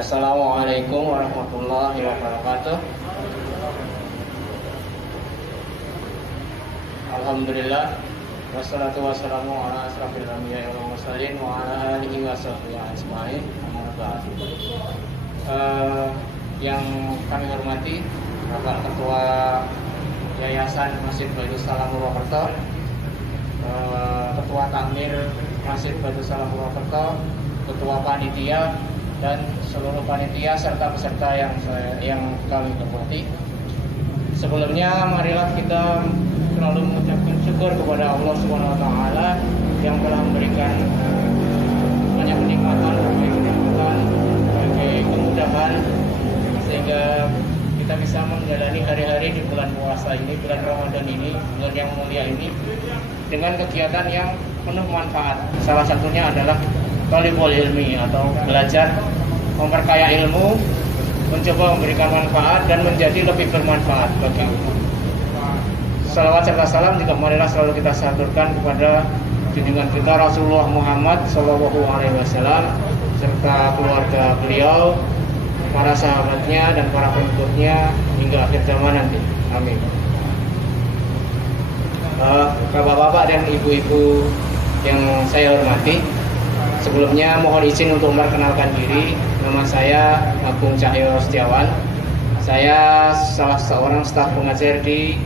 Assalamualaikum warahmatullahi wabarakatuh. Alhamdulillah, wassalatu wassalamu ala asrafil anbiya'i wal mursalin wa ala alihi washabbihi ajmain. Amma ba'du. Yang kami hormati Bapak Ketua Yayasan Masjid Baitus Salam Purwokerto, Ketua Takmir Masjid Baitus Salam Purwokerto, Ketua Panitia dan seluruh panitia serta peserta yang kami hormati. Sebelumnya marilah kita selalu mengucapkan syukur kepada Allah Subhanahu wa taala yang telah memberikan banyak kenikmatan, berbagai kemudahan sehingga kita bisa menjalani hari-hari di bulan puasa ini, bulan Ramadan ini, bulan yang mulia ini dengan kegiatan yang penuh manfaat. Salah satunya adalah thalibul ilmi atau belajar memperkaya ilmu, mencoba memberikan manfaat dan menjadi lebih bermanfaat bagi umat. Salawat serta salam juga marilah selalu kita saturkan kepada junjungan kita Rasulullah Muhammad SAW serta keluarga beliau, para sahabatnya dan para pengikutnya hingga akhir zaman nanti. Amin. Bapak-bapak dan ibu-ibu yang saya hormati, sebelumnya mohon izin untuk memperkenalkan diri. Nama saya Agung Cahyo Setiawan. Saya salah seorang staf pengajar di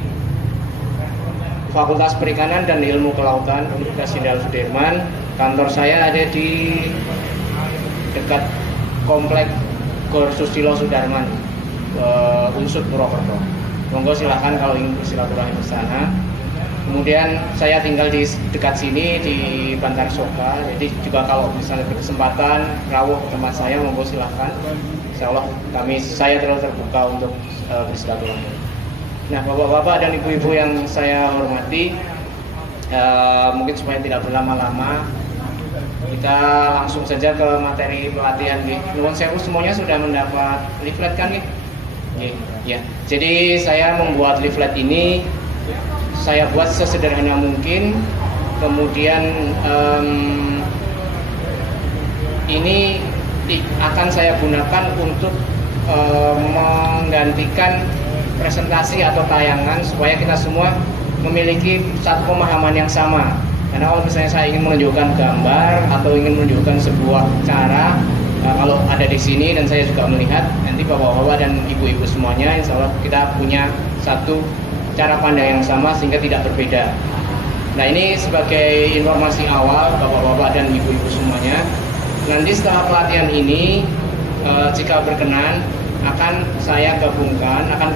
Fakultas Perikanan dan Ilmu Kelautan Universitas Jenderal Sudirman. Kantor saya ada di dekat Komplek Gor Susilo Sudarman, Unsud Purwokerto. Monggo silahkan kalau ingin bersilaturahmi ke sana. Kemudian saya tinggal di dekat sini di Bantar Soka. Jadi juga kalau misalnya berkesempatan rawuh ke tempat saya, monggo silahkan. Insyaallah saya terlalu terbuka untuk bersilaturahmi. Nah, bapak-bapak dan ibu-ibu yang saya hormati, mungkin supaya tidak berlama-lama, kita langsung saja ke materi pelatihan. Nuwun sewu, semuanya sudah mendapat leaflet kan? Ya. Jadi saya membuat leaflet ini, saya buat sesederhana mungkin. Kemudian ini akan saya gunakan untuk menggantikan presentasi atau tayangan supaya kita semua memiliki satu pemahaman yang sama. Karena kalau misalnya saya ingin menunjukkan gambar atau ingin menunjukkan sebuah cara, kalau ada di sini dan saya juga melihat, nanti bapak-bapak dan ibu-ibu semuanya, insya Allah kita punya satu cara pandang yang sama sehingga tidak berbeda. Nah, ini sebagai informasi awal bapak-bapak dan ibu-ibu semuanya. Nanti setelah pelatihan ini, jika berkenan, akan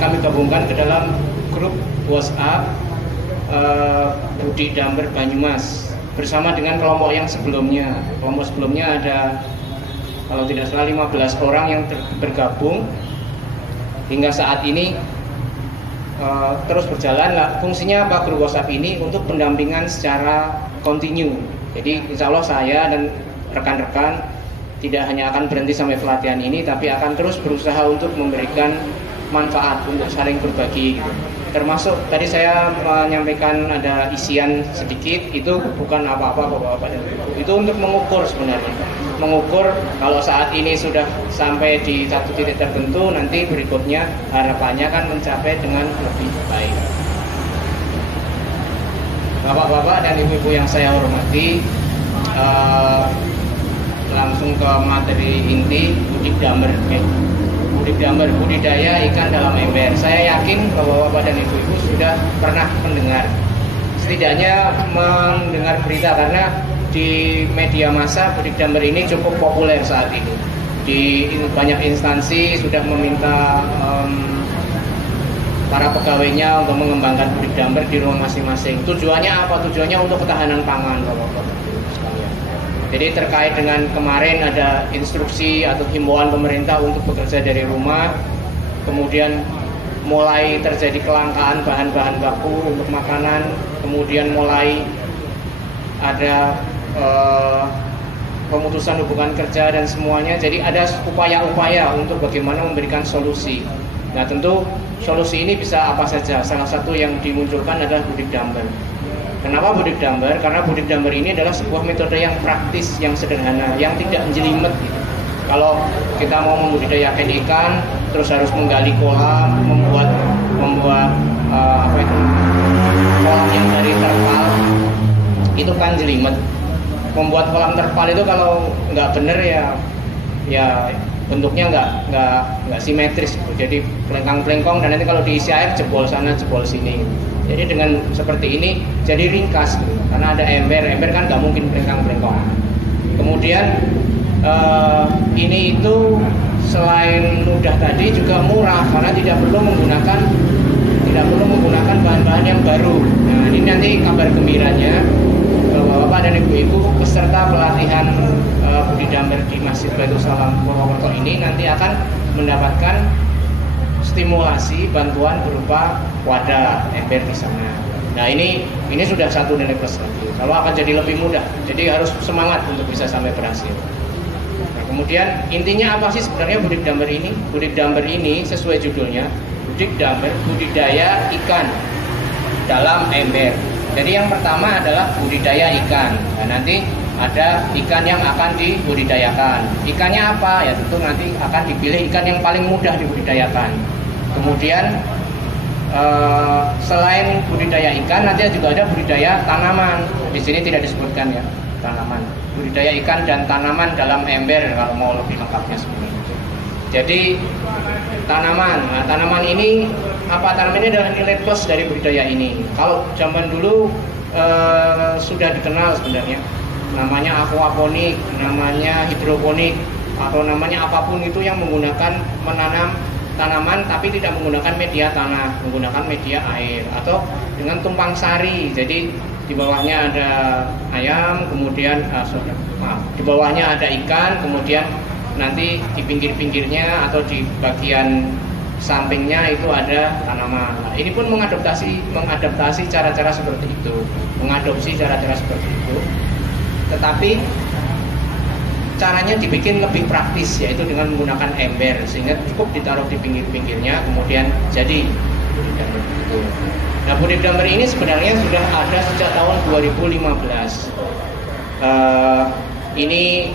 kami gabungkan ke dalam grup WhatsApp Budi Damber Banyumas bersama dengan kelompok yang sebelumnya. Kelompok sebelumnya ada kalau tidak salah 15 orang yang bergabung hingga saat ini terus berjalan. Nah, fungsinya apa grup WhatsApp ini? Untuk pendampingan secara kontinu. Jadi insya Allah saya dan rekan-rekan tidak hanya akan berhenti sampai pelatihan ini, tapi akan terus berusaha untuk memberikan manfaat, untuk saling berbagi. Termasuk tadi saya menyampaikan ada isian sedikit, itu bukan apa-apa bapak-bapak dan ibu. Itu untuk mengukur sebenarnya. Mengukur kalau saat ini sudah sampai di satu titik tertentu, nanti berikutnya harapannya kan mencapai dengan lebih baik. Bapak-bapak dan ibu-ibu yang saya hormati, langsung ke materi inti Budik Damber. Budik Damber, budidaya ikan dalam ember. Saya yakin bahwa bapak dan ibu-ibu sudah pernah mendengar, setidaknya mendengar berita, karena di media massa Budik Damber ini cukup populer saat ini. Di banyak instansi sudah meminta para pegawainya untuk mengembangkan Budik Damber di rumah masing-masing. Tujuannya apa? Tujuannya untuk ketahanan pangan, bapak-bapak. Jadi terkait dengan kemarin ada instruksi atau himbauan pemerintah untuk bekerja dari rumah, kemudian mulai terjadi kelangkaan bahan-bahan baku untuk makanan, kemudian mulai ada pemutusan hubungan kerja dan semuanya. Jadi ada upaya-upaya untuk bagaimana memberikan solusi. Nah, tentu solusi ini bisa apa saja. Salah satu yang dimunculkan adalah Budik Damber. Kenapa Budik Damber? Karena Budik Damber ini adalah sebuah metode yang praktis, yang sederhana, yang tidak menjelimet gitu. Kalau kita mau membudidayakan ikan, terus harus menggali kolam, membuat kolam yang dari terpal, itu kan jelimet. Membuat kolam terpal itu kalau nggak bener ya bentuknya nggak simetris gitu. Jadi pelengkang-pelengkong, dan nanti kalau diisi air jebol sana jebol sini. Jadi dengan seperti ini jadi ringkas gitu. Karena ada ember kan nggak mungkin pelengkang-pelengkong. Kemudian ini itu selain mudah tadi juga murah karena tidak perlu menggunakan bahan-bahan yang baru. Nah, ini nanti kabar gembiranya, Bapak dan Ibu-ibu peserta pelatihan budidamber di Masjid Baitul Salam Purwokerto ini nanti akan mendapatkan stimulasi bantuan berupa wadah ember di sana. Nah, ini sudah satu nilai plus lagi. Kalau akan jadi lebih mudah, jadi harus semangat untuk bisa sampai berhasil. Nah, kemudian intinya apa sih sebenarnya budidamber ini? Budidamber ini sesuai judulnya, budidamber budidaya ikan dalam ember. Jadi yang pertama adalah budidaya ikan. Nah, nanti ada ikan yang akan dibudidayakan. Ikannya apa? Ya tentu nanti akan dipilih ikan yang paling mudah dibudidayakan. Kemudian selain budidaya ikan, nanti juga ada budidaya tanaman. Di sini tidak disebutkan ya tanaman. Budidaya ikan dan tanaman dalam ember kalau mau lebih lengkapnya sebenarnya. Jadi tanaman. Nah, tanaman ini apa? Tanaman ini adalah nilai plus dari budidaya ini. Kalau zaman dulu sudah dikenal sebenarnya. Namanya aquaponik, namanya hidroponik, atau namanya apapun itu yang menggunakan menanam tanaman tapi tidak menggunakan media tanah, menggunakan media air, atau dengan tumpang sari. Jadi di bawahnya ada ayam, kemudian di bawahnya ada ikan, kemudian nanti di pinggir-pinggirnya atau di bagian sampingnya itu ada tanaman. Nah, ini pun mengadaptasi cara-cara seperti itu, mengadopsi cara-cara seperti itu. Tetapi caranya dibikin lebih praktis, yaitu dengan menggunakan ember, sehingga cukup ditaruh di pinggir-pinggirnya, kemudian jadi budidamber itu. Nah, budidamber ini sebenarnya sudah ada sejak tahun 2015. Ini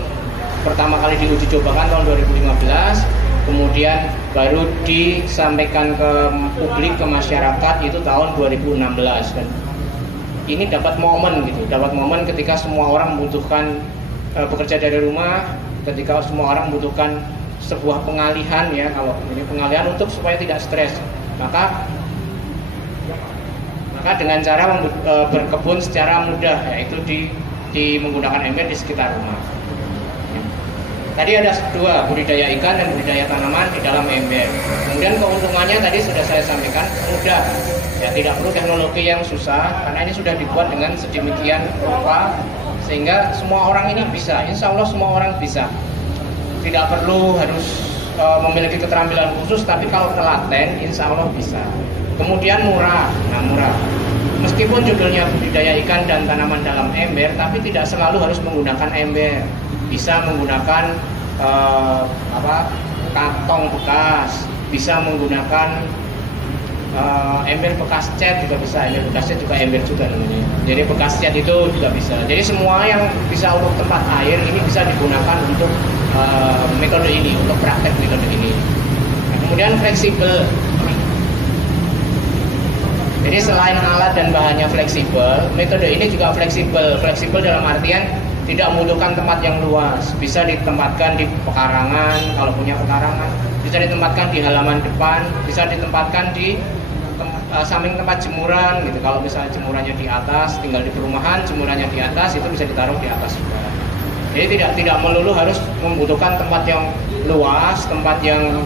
pertama kali diuji cobakan tahun 2015, kemudian baru disampaikan ke publik, ke masyarakat itu tahun 2016. Dan ini dapat momen ketika semua orang membutuhkan bekerja dari rumah, ketika semua orang membutuhkan sebuah pengalihan ya, kalau ini pengalihan untuk supaya tidak stres, maka dengan cara berkebun secara mudah, yaitu di menggunakan ember di sekitar rumah. Tadi ada dua, budidaya ikan dan budidaya tanaman di dalam ember. Kemudian keuntungannya tadi sudah saya sampaikan, mudah. Ya, tidak perlu teknologi yang susah, karena ini sudah dibuat dengan sedemikian rupa sehingga semua orang ini bisa. Insya Allah semua orang bisa. Tidak perlu harus memiliki keterampilan khusus, tapi kalau telaten, insya Allah bisa. Kemudian murah. Nah, murah. Meskipun judulnya budidaya ikan dan tanaman dalam ember, tapi tidak selalu harus menggunakan ember. Bisa menggunakan kantong bekas, bisa menggunakan ember bekas cat juga bisa. Ember bekas cat juga ember juga namanya. Jadi bekas cat itu juga bisa. Jadi semua yang bisa untuk tempat air ini bisa digunakan untuk metode ini, untuk praktek metode ini. Nah, kemudian fleksibel. Jadi selain alat dan bahannya fleksibel, metode ini juga fleksibel. Fleksibel dalam artian tidak membutuhkan tempat yang luas, bisa ditempatkan di pekarangan kalau punya pekarangan, bisa ditempatkan di halaman depan, bisa ditempatkan di samping tempat jemuran gitu. Kalau misalnya jemurannya di atas, tinggal di perumahan, jemurannya di atas, itu bisa ditaruh di atas juga. Jadi tidak melulu harus membutuhkan tempat yang luas, tempat yang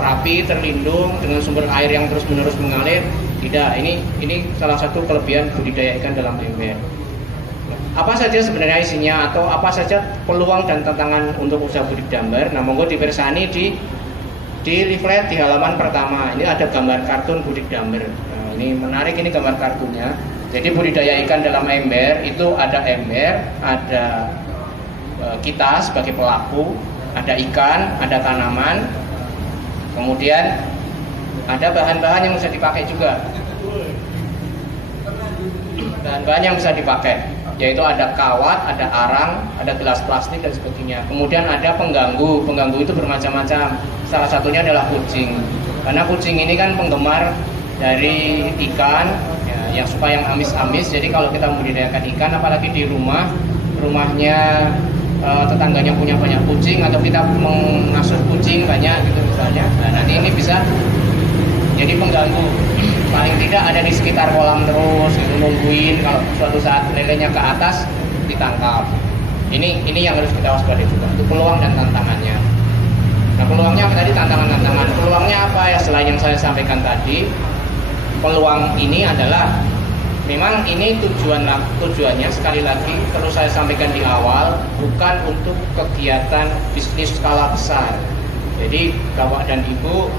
rapi, terlindung dengan sumber air yang terus-menerus mengalir. Tidak, ini salah satu kelebihan budidaya ikan dalam ember. Apa saja sebenarnya isinya atau apa saja peluang dan tantangan untuk usaha budidamber? Nah, monggo dipersani di leaflet di halaman pertama. Ini ada gambar kartun budidamber. Nah, ini menarik, ini gambar kartunnya. Jadi budidaya ikan dalam ember itu ada ember, ada kita sebagai pelaku, ada ikan, ada tanaman, kemudian ada bahan-bahan yang bisa dipakai juga. Bahan-bahan yang bisa dipakai. yaitu ada kawat, ada arang, ada gelas plastik dan sebagainya. Kemudian ada pengganggu. Pengganggu itu bermacam-macam. Salah satunya adalah kucing. Karena kucing ini kan penggemar dari ikan, ya, yang suka yang amis-amis. Jadi kalau kita membudidayakan ikan, apalagi di rumahnya tetangganya punya banyak kucing, atau kita mengasuh kucing banyak gitu misalnya, nah nanti ini bisa jadi pengganggu. Paling tidak ada di sekitar kolam terus gitu, nungguin kalau suatu saat lelenya ke atas ditangkap. Ini yang harus kita waspadai juga. Itu peluang dan tantangannya. Nah, peluangnya tadi tantangan. Peluangnya apa ya? Selain yang saya sampaikan tadi, peluang ini adalah memang ini tujuannya sekali lagi perlu saya sampaikan di awal, bukan untuk kegiatan bisnis skala besar. Jadi Bapak dan Ibu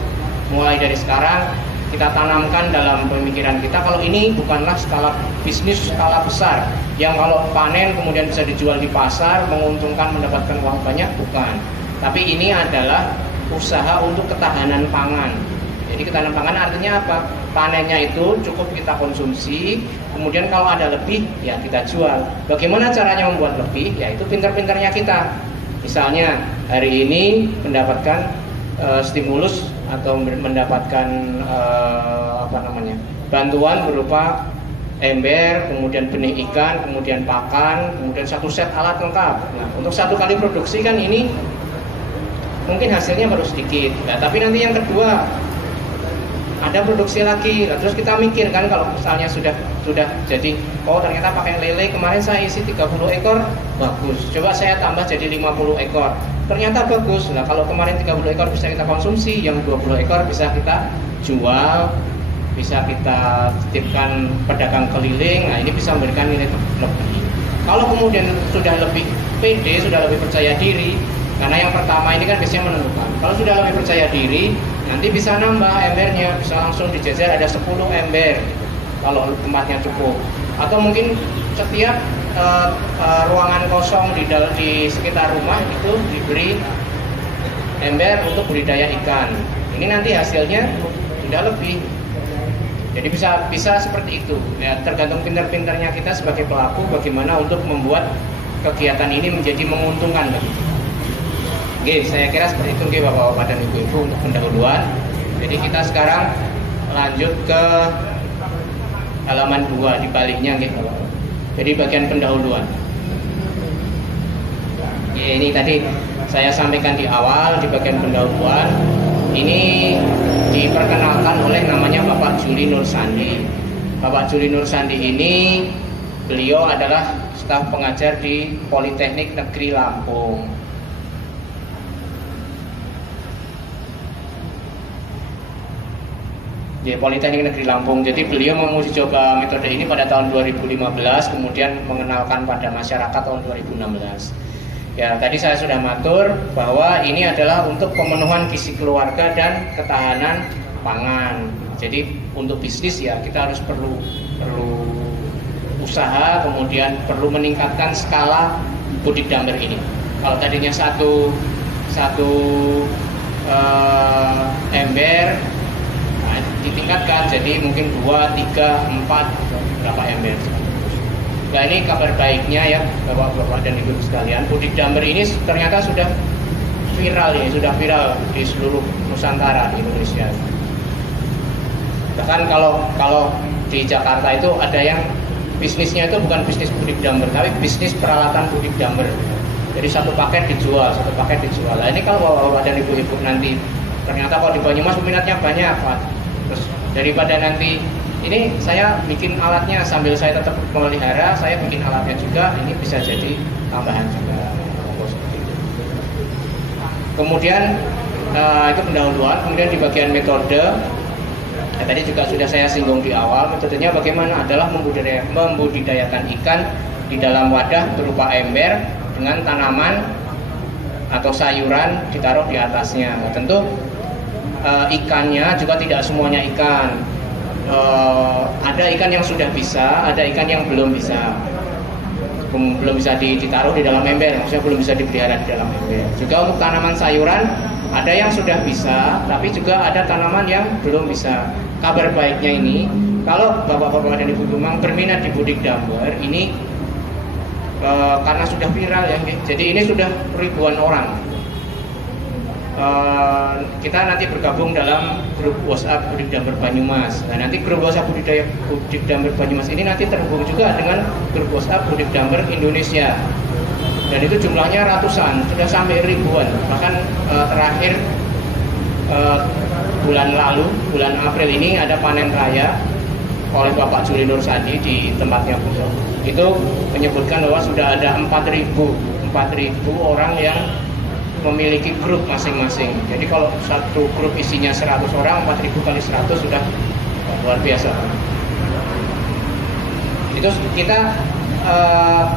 mulai dari sekarang kita tanamkan dalam pemikiran kita kalau ini bukanlah skala bisnis skala besar yang kalau panen kemudian bisa dijual di pasar menguntungkan mendapatkan uang banyak, bukan. Tapi ini adalah usaha untuk ketahanan pangan. Jadi ketahanan pangan artinya apa? Panennya itu cukup kita konsumsi, kemudian kalau ada lebih ya kita jual. Bagaimana caranya membuat lebih? Ya itu pintar-pintarnya kita. Misalnya hari ini mendapatkan stimulus atau mendapatkan bantuan berupa ember, kemudian benih ikan, kemudian pakan, kemudian satu set alat lengkap. Nah, untuk satu kali produksi kan ini mungkin hasilnya baru sedikit. Nah, tapi nanti yang kedua ada produksi lagi. Nah, terus kita mikir kan kalau misalnya sudah jadi, oh ternyata pakai lele kemarin saya isi 30 ekor, bagus. Coba saya tambah jadi 50 ekor. Ternyata bagus. Nah, kalau kemarin 30 ekor bisa kita konsumsi, yang 20 ekor bisa kita jual, bisa kita titipkan pedagang keliling. Nah, ini bisa memberikan nilai lebih. Kalau kemudian sudah lebih pede, sudah lebih percaya diri, karena yang pertama ini kan biasanya menentukan. Kalau sudah lebih percaya diri, nanti bisa nambah embernya, bisa langsung dijajar ada 10 ember kalau tempatnya cukup. Atau mungkin setiap ruangan kosong di sekitar rumah itu diberi ember untuk budidaya ikan. Ini nanti hasilnya tidak lebih. Jadi bisa seperti itu. Ya, tergantung pintar-pintarnya kita sebagai pelaku bagaimana untuk membuat kegiatan ini menjadi menguntungkan begitu. Oke, saya kira seperti itu Bapak-bapak dan Ibu-ibu untuk pendahuluan. Jadi kita sekarang lanjut ke halaman 2 di baliknya Bapak. Jadi bagian pendahuluan. Ya, ini tadi saya sampaikan di awal di bagian pendahuluan. Ini diperkenalkan oleh namanya Bapak Juli Nur Sandi. Bapak Juli Nur Sandi ini beliau adalah staf pengajar di Politeknik Negeri Lampung. Di Politeknik Negeri Lampung. Jadi beliau menguji coba metode ini pada tahun 2015, kemudian mengenalkan pada masyarakat tahun 2016. Ya, tadi saya sudah matur bahwa ini adalah untuk pemenuhan gizi keluarga dan ketahanan pangan. Jadi untuk bisnis ya kita harus perlu usaha, kemudian perlu meningkatkan skala budidamber ini. Kalau tadinya satu ember, ditingkatkan jadi mungkin 2, 3, 4 berapa ember. Nah, ini kabar baiknya ya Bapak-bapak dan Ibu sekalian, budidamber ini ternyata sudah viral di seluruh Nusantara di Indonesia. Bahkan kalau di Jakarta itu ada yang bisnisnya itu bukan bisnis budidamber, tapi bisnis peralatan budidamber. Jadi satu paket dijual. Nah, ini kalau Bapak-bapak dan Ibu-ibu nanti ternyata kalau di Banyumas peminatnya banyak, Pak. Terus daripada nanti ini saya bikin alatnya sambil saya tetap memelihara, saya bikin alatnya juga, ini bisa jadi tambahan juga. Kemudian itu pendahuluan. Kemudian di bagian metode, tadi juga sudah saya singgung di awal. Metodenya bagaimana? Adalah membudidayakan ikan di dalam wadah berupa ember dengan tanaman atau sayuran ditaruh di atasnya. Nah, tentu ikannya juga tidak semuanya ikan. Ada ikan yang sudah bisa, ada ikan yang belum bisa. Belum bisa ditaruh di dalam ember, maksudnya belum bisa dipelihara di dalam ember. Juga untuk tanaman sayuran ada yang sudah bisa, tapi juga ada tanaman yang belum bisa. Kabar baiknya ini, kalau Bapak-bapak dan Ibu memang berminat di budidamber, ini karena sudah viral ya. Jadi ini sudah ribuan orang. Kita nanti bergabung dalam grup WhatsApp Budik Damber Banyumas. Nah, nanti grup WhatsApp Budik Damber Banyumas ini nanti terhubung juga dengan grup WhatsApp Budik Damber Indonesia. Dan itu jumlahnya ratusan, sudah sampai ribuan. Bahkan terakhir bulan lalu, bulan April ini ada panen raya oleh Bapak Juli Nur Sadi di tempatnya Budo. Itu menyebutkan bahwa sudah ada 4.000 orang yang memiliki grup masing-masing. Jadi kalau satu grup isinya 100 orang, 4.000 kali 100 sudah luar biasa. Itu kita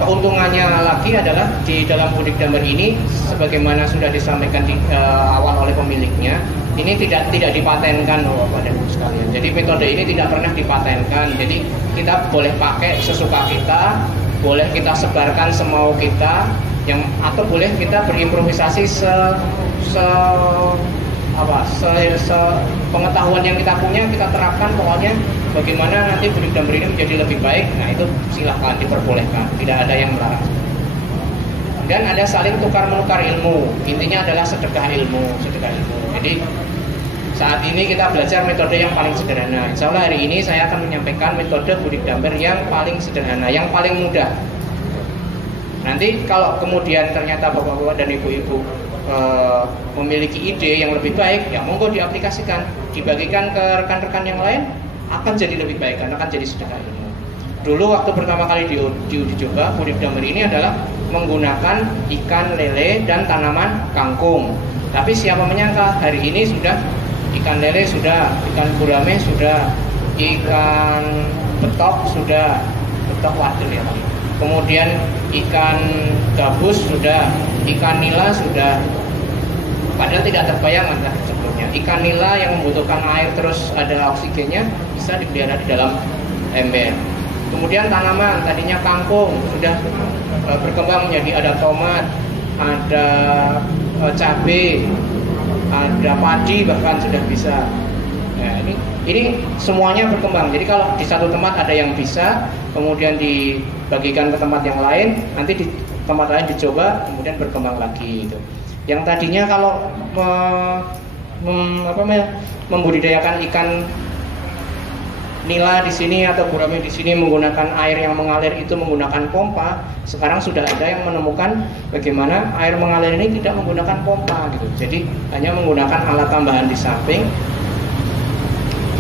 keuntungannya lagi adalah di dalam Budik Damber ini, sebagaimana sudah disampaikan di awal oleh pemiliknya, ini tidak dipatenkan Bapak dan Ibu sekalian. Jadi metode ini tidak pernah dipatenkan. Jadi kita boleh pakai sesuka kita, boleh kita sebarkan semau kita, atau boleh kita berimprovisasi pengetahuan yang kita punya, kita terapkan. Pokoknya bagaimana nanti Budik Damber ini menjadi lebih baik, nah itu silahkan, diperbolehkan, tidak ada yang melarang. Dan ada saling tukar menukar ilmu, intinya adalah sedekah ilmu. Jadi saat ini kita belajar metode yang paling sederhana. Insya Allah hari ini saya akan menyampaikan metode Budik Damber yang paling sederhana, yang paling mudah. Nanti kalau kemudian ternyata bapak-bapak dan ibu-ibu memiliki ide yang lebih baik, ya monggo diaplikasikan, dibagikan ke rekan-rekan yang lain, akan jadi lebih baik, karena akan jadi sedekah ilmu. Dulu waktu pertama kali diuji coba Budik Damber ini adalah menggunakan ikan lele dan tanaman kangkung. Tapi siapa menyangka hari ini sudah ikan lele sudah, ikan gurame sudah, ikan betok sudah, betok wadul ya. Kemudian ikan gabus sudah, ikan nila sudah. Padahal tidak terbayang sebelumnya. Ikan nila yang membutuhkan air terus ada oksigennya bisa dipelihara di dalam ember. Kemudian tanaman, tadinya kangkung sudah berkembang menjadi ada tomat, ada cabai, ada padi, bahkan sudah bisa. Nah, ini semuanya berkembang. Jadi kalau di satu tempat ada yang bisa, kemudian dibagikan ke tempat yang lain, nanti di tempat lain dicoba, kemudian berkembang lagi. Gitu. Yang tadinya kalau membudidayakan ikan nila di sini atau gurame di sini menggunakan air yang mengalir itu menggunakan pompa, sekarang sudah ada yang menemukan bagaimana air mengalir ini tidak menggunakan pompa gitu. Jadi hanya menggunakan alat tambahan di samping,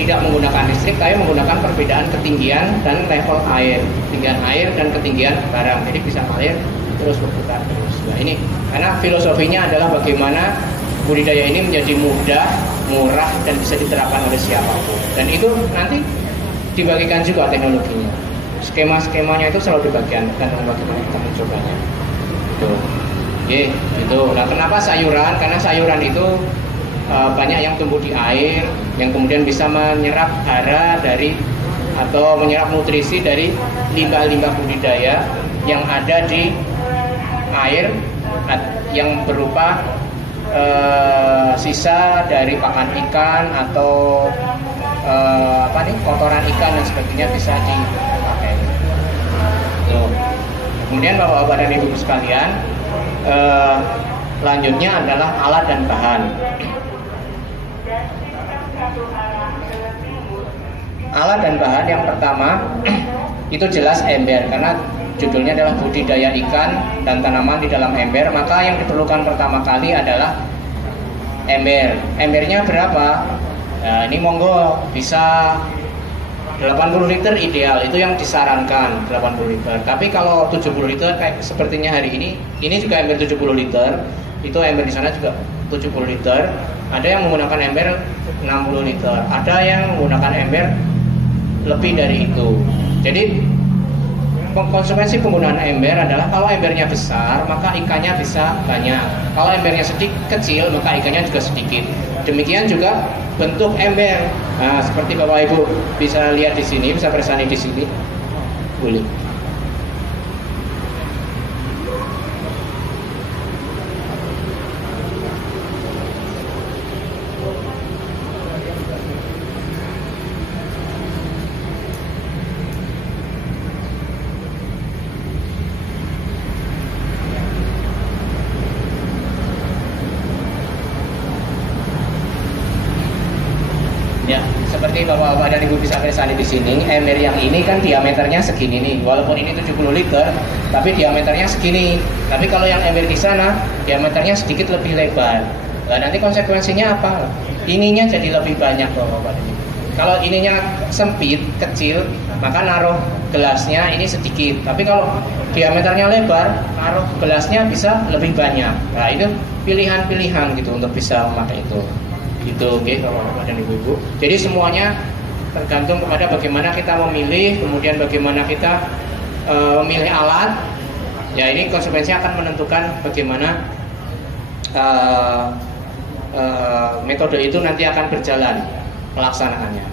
tidak menggunakan listrik, tapi menggunakan perbedaan ketinggian dan level air, ketinggian air dan ketinggian barang. Jadi bisa mengalir terus berputar terus. Nah ini karena filosofinya adalah bagaimana budidaya ini menjadi mudah, murah dan bisa diterapkan oleh siapapun. Dan itu nanti dibagikan juga teknologinya. Skema-skemanya itu selalu dibagikan dan bagaimana kita mencobanya. Gitu. Nah, kenapa sayuran? Karena sayuran itu banyak yang tumbuh di air, yang kemudian bisa menyerap hara dari atau menyerap nutrisi dari limbah-limbah budidaya yang ada di air, yang berupa sisa dari pakan ikan atau kotoran ikan dan sebagainya bisa dipakai. Kemudian bapak-bapak dan ibu sekalian, lanjutnya adalah alat dan bahan. Alat dan bahan yang pertama itu jelas ember, karena judulnya adalah budidaya ikan dan tanaman di dalam ember, maka yang diperlukan pertama kali adalah ember. Embernya berapa? Nah, ini monggo bisa 80 liter ideal, itu yang disarankan 80 liter. Tapi kalau 70 liter kayak sepertinya hari ini juga ember 70 liter. Itu ember di sana juga 70 liter. Ada yang menggunakan ember 60 liter. Ada yang menggunakan ember lebih dari itu. Jadi konsekuensi penggunaan ember adalah kalau embernya besar maka ikannya bisa banyak. Kalau embernya kecil maka ikannya juga sedikit. Demikian juga bentuk ember. Nah, seperti Bapak Ibu bisa lihat di sini, bisa bersani di sini. Boleh. nanti Bapak dan Ibu bisa kesana di sini, ember yang ini kan diameternya segini nih. Walaupun ini 70 liter, tapi diameternya segini. Tapi kalau yang ember di sana, diameternya sedikit lebih lebar. Nah, nanti konsekuensinya apa? Ininya jadi lebih banyak Bapak dan Ibu. Kalau ininya sempit, kecil, maka naruh gelasnya ini sedikit. Tapi kalau diameternya lebar, naruh gelasnya bisa lebih banyak. Nah, itu pilihan-pilihan gitu untuk bisa memakai itu. Gitu, oke, Bapak dan Ibu-ibu. Jadi semuanya tergantung kepada bagaimana kita memilih, kemudian bagaimana kita memilih alat. Ya, ini konsekuensinya akan menentukan bagaimana metode itu nanti akan berjalan pelaksanaannya.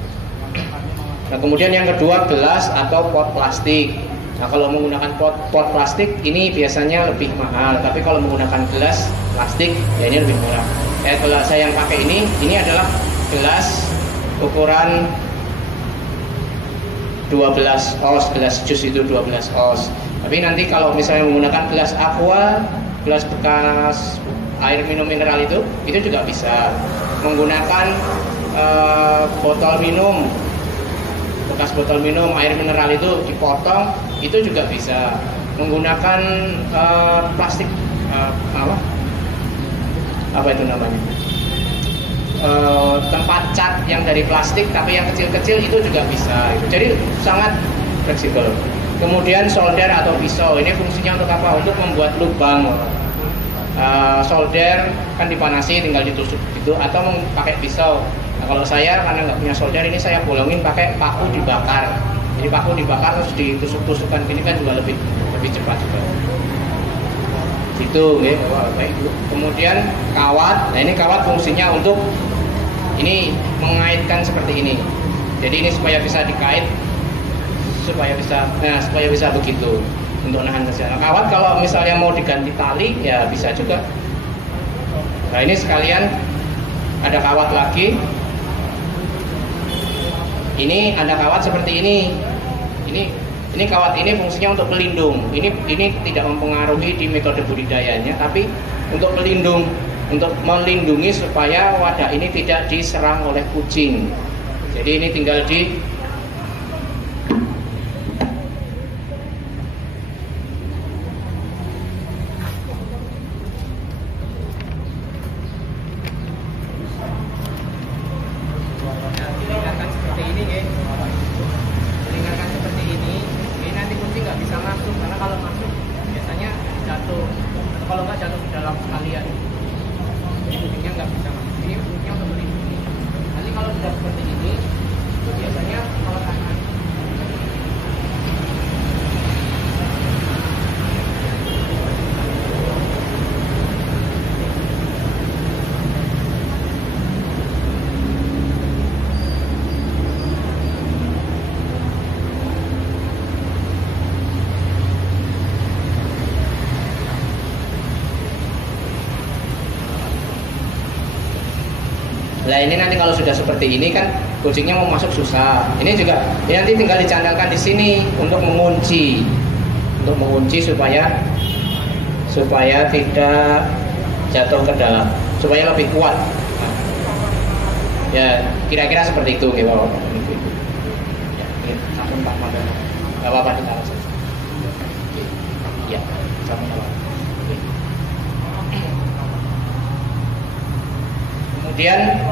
Nah, kemudian yang kedua, gelas atau pot plastik. Nah, kalau menggunakan pot plastik ini biasanya lebih mahal, tapi kalau menggunakan gelas plastik ya ini lebih murah. Gelas saya yang pakai ini adalah gelas ukuran 12 oz, gelas jus itu 12 oz. Tapi nanti kalau misalnya menggunakan gelas aqua, gelas bekas air minum mineral itu juga bisa. Menggunakan botol minum, bekas botol minum air mineral itu dipotong, itu juga bisa. Menggunakan plastik apa itu namanya, tempat cat yang dari plastik tapi yang kecil-kecil itu juga bisa. Jadi sangat fleksibel. Kemudian solder atau pisau, ini fungsinya untuk apa? Untuk membuat lubang. Solder kan dipanasi tinggal ditusuk gitu, atau pakai pisau. Nah, kalau saya karena nggak punya solder, ini saya bolongin pakai paku dibakar. Jadi paku dibakar terus ditusuk-tusukkan gini kan juga lebih cepat juga. Itu okay. Baik. Kemudian kawat. Nah, ini kawat fungsinya untuk ini mengaitkan seperti ini. Jadi ini supaya bisa dikait, supaya bisa begitu untuk nahan kerja. Nah, kawat kalau misalnya mau diganti tali ya bisa juga. Nah, ini sekalian ada kawat lagi. Ini ada kawat seperti ini. Ini kawat ini fungsinya untuk pelindung. Ini tidak mempengaruhi di metode budidayanya, tapi untuk melindungi supaya wadah ini tidak diserang oleh kucing. Jadi ini tinggal dilingkarkan seperti ini, dilingkarkan seperti ini. Ini nanti kucing nggak bisa masuk, karena kalau masuk biasanya jatuh, atau kalau nggak jatuh ke dalam sekalian. Jadi kucingnya nggak bisa masuk. Ini fungsinya untuk melindungi. Nanti kalau sudah seperti ini, itu biasanya kalau tangan Nah, ini nanti kalau sudah seperti ini kan kucingnya mau masuk susah. Ini juga nanti tinggal dicandalkan di sini untuk mengunci supaya tidak jatuh ke dalam, supaya lebih kuat. Ya, kira-kira seperti itu gitu. Ya, ini sampun Pak Mandor. Enggak apa-apa ditaruh saja. Ya, sampun Pak. Kemudian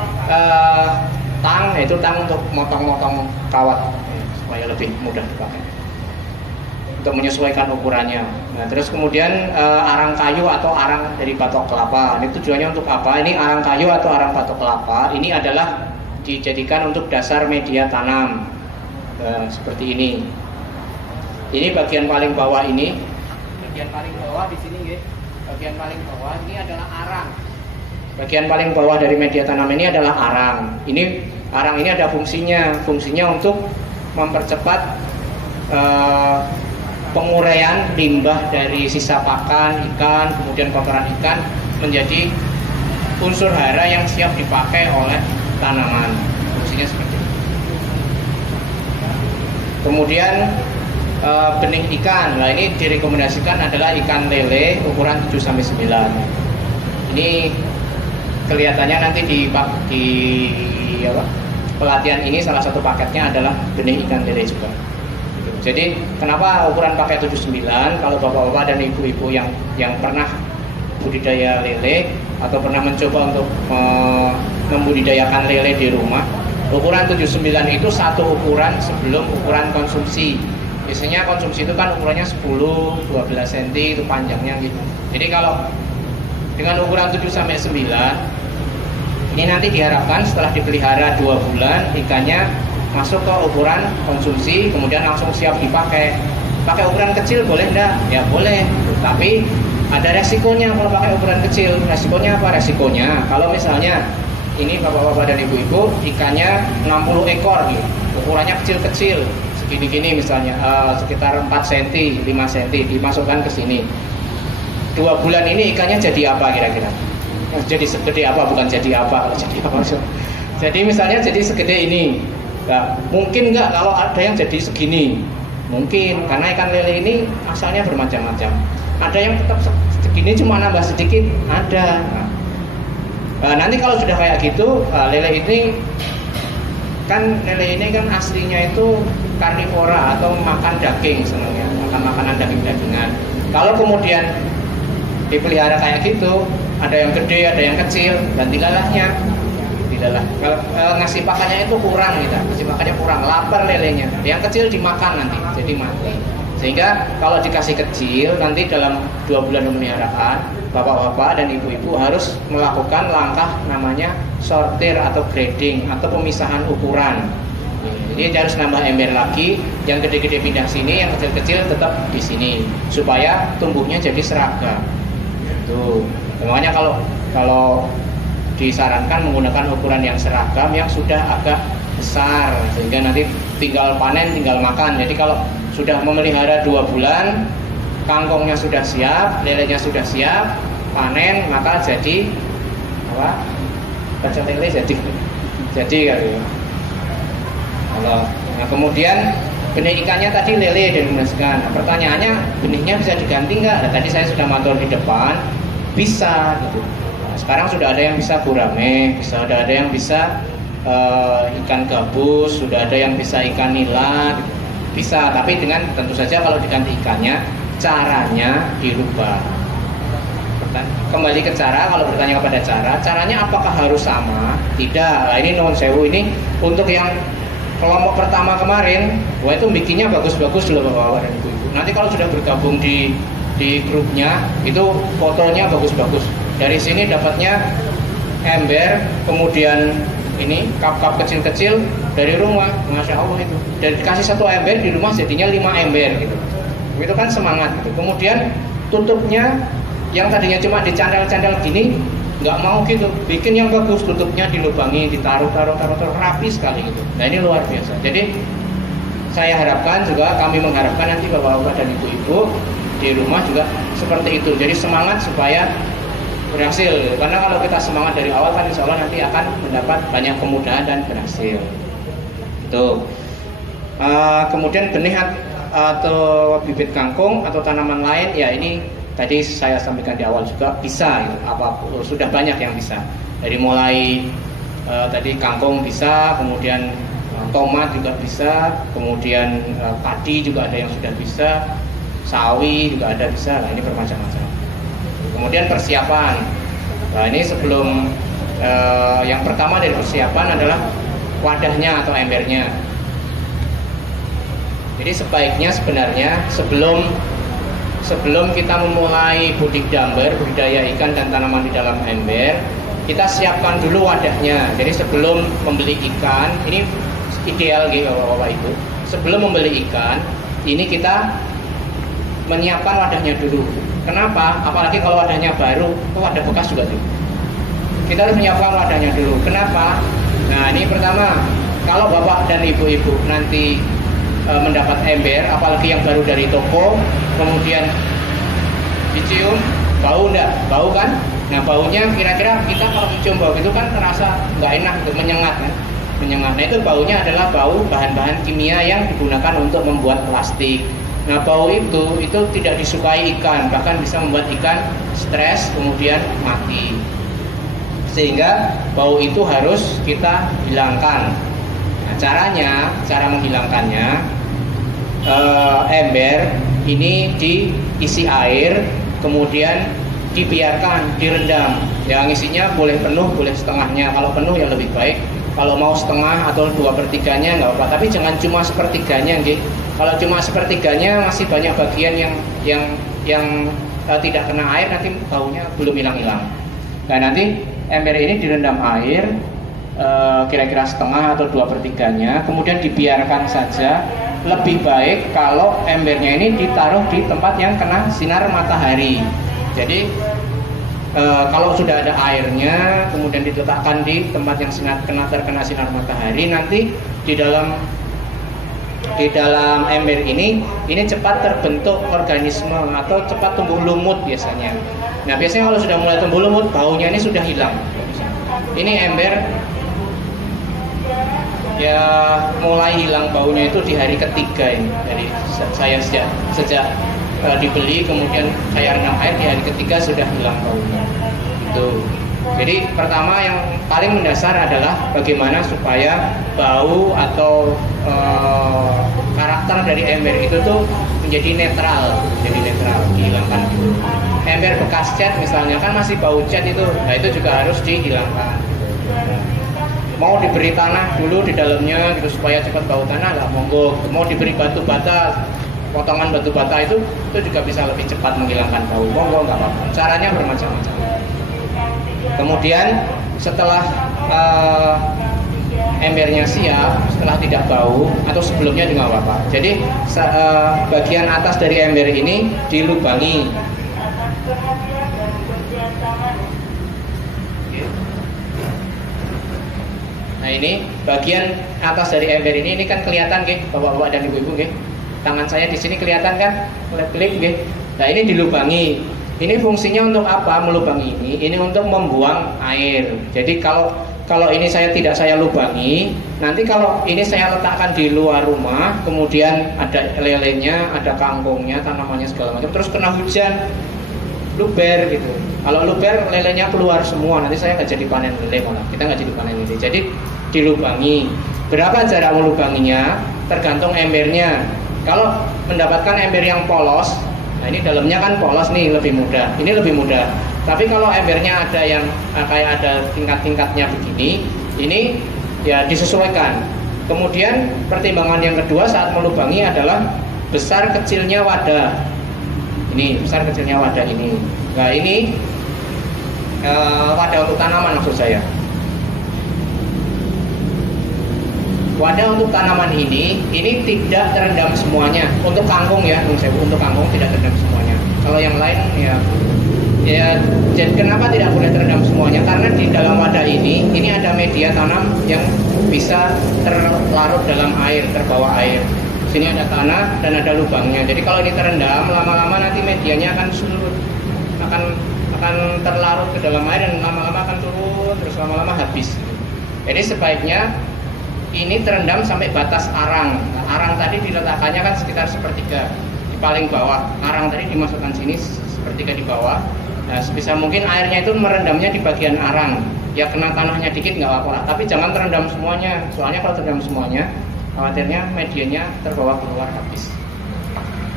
tang, itu tang untuk motong-motong kawat supaya lebih mudah dipakai untuk menyesuaikan ukurannya. Nah, terus kemudian arang kayu atau arang dari batok kelapa. Ini tujuannya untuk apa? Ini arang kayu atau arang batok kelapa ini adalah dijadikan untuk dasar media tanam. Seperti ini. Ini bagian paling bawah ini. Bagian paling bawah di sini, bagian paling bawah ini adalah arang. Bagian paling bawah dari media tanam ini adalah arang. Arang ini ada fungsinya untuk mempercepat penguraian limbah dari sisa pakan ikan, kemudian kotoran ikan menjadi unsur hara yang siap dipakai oleh tanaman. Fungsinya seperti itu. Kemudian benih ikan. Nah, ini direkomendasikan adalah ikan lele ukuran 7-9. Ini kelihatannya nanti pelatihan ini salah satu paketnya adalah benih ikan lele juga. Jadi kenapa ukuran pakai 79? Kalau bapak-bapak dan ibu-ibu yang pernah budidaya lele atau pernah mencoba untuk membudidayakan lele di rumah, ukuran 79 itu satu ukuran sebelum ukuran konsumsi. Biasanya konsumsi itu kan ukurannya 10-12 cm itu panjangnya gitu. Jadi kalau dengan ukuran 7-9 ini nanti diharapkan setelah dipelihara 2 bulan ikannya masuk ke ukuran konsumsi, kemudian langsung siap dipakai. Pakai ukuran kecil boleh enggak? Ya boleh, tapi ada resikonya kalau pakai ukuran kecil. Resikonya apa? Resikonya kalau misalnya ini bapak-bapak dan ibu-ibu ikannya 60 ekor gitu, ukurannya kecil-kecil segini-gini misalnya, sekitar 4 cm, 5 cm dimasukkan ke sini. 2 bulan ini ikannya jadi apa kira-kira? Jadi segede apa? Bukan jadi apa, kalau jadi apa? Jadi misalnya jadi segede ini. Nah, mungkin nggak kalau ada yang jadi segini? Mungkin, karena ikan lele ini asalnya bermacam-macam. Ada yang tetap segini cuma nambah sedikit, ada. Nah, nanti kalau sudah kayak gitu, lele ini kan aslinya itu karnivora atau makan daging sebenarnya, makan makanan daging-dagingan. Kalau kemudian dipelihara kayak gitu, ada yang gede, ada yang kecil, ganti lalahnya. Kalau ngasih pakannya itu kurang gitu, ngasih pakannya kurang, lapar lelenya. Yang kecil dimakan nanti, jadi mati. Sehingga kalau dikasih kecil, nanti dalam 2 bulan pemeliharaan, bapak-bapak dan ibu-ibu harus melakukan langkah namanya sortir atau grading atau pemisahan ukuran. Jadi dia harus nambah ember lagi, yang gede-gede pindah sini, yang kecil-kecil tetap di sini, supaya tumbuhnya jadi seragam. Tuh, makanya kalau disarankan menggunakan ukuran yang seragam yang sudah agak besar, sehingga nanti tinggal panen, tinggal makan. Jadi kalau sudah memelihara 2 bulan, kangkongnya sudah siap, lelenya sudah siap, panen, maka jadi apa? Pecel lele jadi kan. Nah, kemudian benih ikannya tadi lele dan dimasukkan. Nah, pertanyaannya benihnya bisa diganti nggak? Nah, tadi saya sudah matur di depan, bisa gitu. Sekarang sudah ada yang bisa gurame, ada yang bisa ikan gabus, sudah ada yang bisa ikan nila, gitu. Bisa, tapi dengan tentu saja kalau diganti ikannya, caranya dirubah. Kembali ke cara, kalau bertanya kepada caranya apakah harus sama? Tidak. Nah, ini non sewu ini untuk yang kelompok pertama kemarin, itu bikinnya bagus-bagus dulu bapak-bapak dan ibu-ibu. Nanti kalau sudah bergabung di grupnya, itu fotonya bagus-bagus. Dari sini dapatnya ember, kemudian ini cup-cup kecil-kecil dari rumah, masya Allah itu. Dari dikasih 1 ember di rumah jadinya 5 ember gitu. Itu kan semangat gitu. Kemudian tutupnya yang tadinya cuma dicandal-candal gini, nggak mau gitu. Bikin yang bagus, tutupnya dilubangi, ditaruh rapi sekali gitu. Nah ini luar biasa. Jadi saya harapkan juga, kami mengharapkan nanti bapak-bapak dan ibu-ibu di rumah juga seperti itu. Jadi semangat supaya berhasil gitu. Karena kalau kita semangat dari awal kan insya Allah nanti akan mendapat banyak kemudahan dan berhasil itu. Kemudian benih atau bibit kangkung atau tanaman lain, ya ini tadi saya sampaikan di awal juga bisa gitu. Apapun sudah banyak yang bisa, dari mulai tadi kangkung bisa, kemudian tomat juga bisa, kemudian padi juga ada yang sudah bisa, sawi juga ada bisa. Nah ini bermacam-macam. Kemudian persiapan. Nah ini sebelum yang pertama dari persiapan adalah wadahnya atau embernya. Jadi sebaiknya sebenarnya sebelum kita memulai budidaya ikan dan tanaman di dalam ember, kita siapkan dulu wadahnya. Jadi sebelum membeli ikan, ini ideal gitu bapak ibu. Sebelum membeli ikan, ini kita menyiapkan wadahnya dulu. Kenapa? Apalagi kalau wadahnya baru, wadah bekas juga tuh. Kita harus menyiapkan wadahnya dulu. Kenapa? Nah ini pertama, kalau bapak dan ibu-ibu nanti mendapat ember, apalagi yang baru dari toko, kemudian dicium, bau enggak? Bau kan? Nah baunya kira-kira kita kalau mencium bau itu kan terasa nggak enak, menyengat kan? Menyengat. Nah itu baunya adalah bau bahan-bahan kimia yang digunakan untuk membuat plastik. Nah bau itu tidak disukai ikan, bahkan bisa membuat ikan stres kemudian mati. Sehingga bau itu harus kita hilangkan. Nah, cara menghilangkannya, ember ini diisi air, kemudian dibiarkan, direndam. Yang isinya boleh penuh, boleh setengahnya. Kalau penuh ya lebih baik. Kalau mau setengah atau 2/3-nya nggak apa-apa. Tapi jangan cuma sepertiganya, gitu. Kalau cuma sepertiganya masih banyak bagian yang tidak kena air, nanti baunya belum hilang-hilang. Nah, nanti ember ini direndam air, kira-kira setengah atau 2/3-nya, kemudian dibiarkan saja. Lebih baik kalau embernya ini ditaruh di tempat yang kena sinar matahari. Jadi kalau sudah ada airnya, kemudian diletakkan di tempat yang terkena sinar matahari, nanti di dalam ember ini cepat terbentuk organisme atau cepat tumbuh lumut biasanya. Nah, biasanya kalau sudah mulai tumbuh lumut, baunya ini sudah hilang. Ini ember ya mulai hilang baunya itu di hari ketiga ini. Jadi saya sejak dibeli, kemudian saya rendam air, di hari ketiga sudah hilang baunya. Itu. Jadi pertama yang paling mendasar adalah bagaimana supaya bau atau karakter dari ember itu tuh menjadi netral, dihilangkan. Ember bekas cat misalnya kan masih bau cat itu, nah itu juga harus dihilangkan. Mau diberi tanah dulu di dalamnya gitu supaya cepat bau tanah, lah monggo. Mau diberi batu bata, potongan batu bata itu juga bisa lebih cepat menghilangkan bau, monggo, nggak apa-apa. Caranya bermacam-macam. Kemudian setelah embernya siap, setelah tidak bau atau sebelumnya juga nggak apa-apa. Jadi bagian atas dari ember ini dilubangi. Nah, ini bagian atas dari ember ini kan kelihatan nggih, Bapak-bapak dan Ibu-ibu nggih. Tangan saya di sini kelihatan kan? Kelip-kelip nggih. Nah, ini dilubangi. Ini fungsinya untuk apa? Melubangi ini. Ini untuk membuang air. Jadi kalau ini tidak saya lubangi, nanti kalau ini saya letakkan di luar rumah, kemudian ada lelenya, ada kangkungnya, tanamannya segala macam, terus kena hujan, luber gitu. Kalau luber, lelenya keluar semua, nanti saya nggak jadi panen lele malah. Kita nggak jadi panen lele. Jadi dilubangi. Berapa cara melubanginya? Tergantung embernya. Kalau mendapatkan ember yang polos, nah ini dalamnya kan polos nih, lebih mudah. Ini lebih mudah. Tapi kalau embernya ada yang kayak ada tingkat-tingkatnya begini, ini ya disesuaikan. Kemudian pertimbangan yang kedua saat melubangi adalah besar kecilnya wadah. Ini besar kecilnya wadah ini. Nah, ini wadah untuk tanaman maksud saya. Wadah untuk tanaman ini tidak terendam semuanya. Untuk kangkung ya, untuk kangkung tidak terendam semuanya. Kalau yang lain ya jadi kenapa tidak boleh terendam semuanya? Karena di dalam wadah ini ada media tanam yang bisa terlarut dalam air, terbawa air. Sini ada tanah dan ada lubangnya. Jadi kalau ini terendam, lama-lama nanti medianya akan surut, akan terlarut ke dalam air dan lama-lama akan turun, terus lama-lama habis. Jadi sebaiknya ini terendam sampai batas arang. Nah, arang tadi diletakkannya kan sekitar sepertiga di paling bawah. Arang tadi dimasukkan sini sepertiga di bawah. Nah, sebisa mungkin airnya itu merendamnya di bagian arang. Ya kena tanahnya dikit nggak apa-apa. Tapi jangan terendam semuanya. Soalnya kalau terendam semuanya, khawatirnya medianya terbawa keluar habis.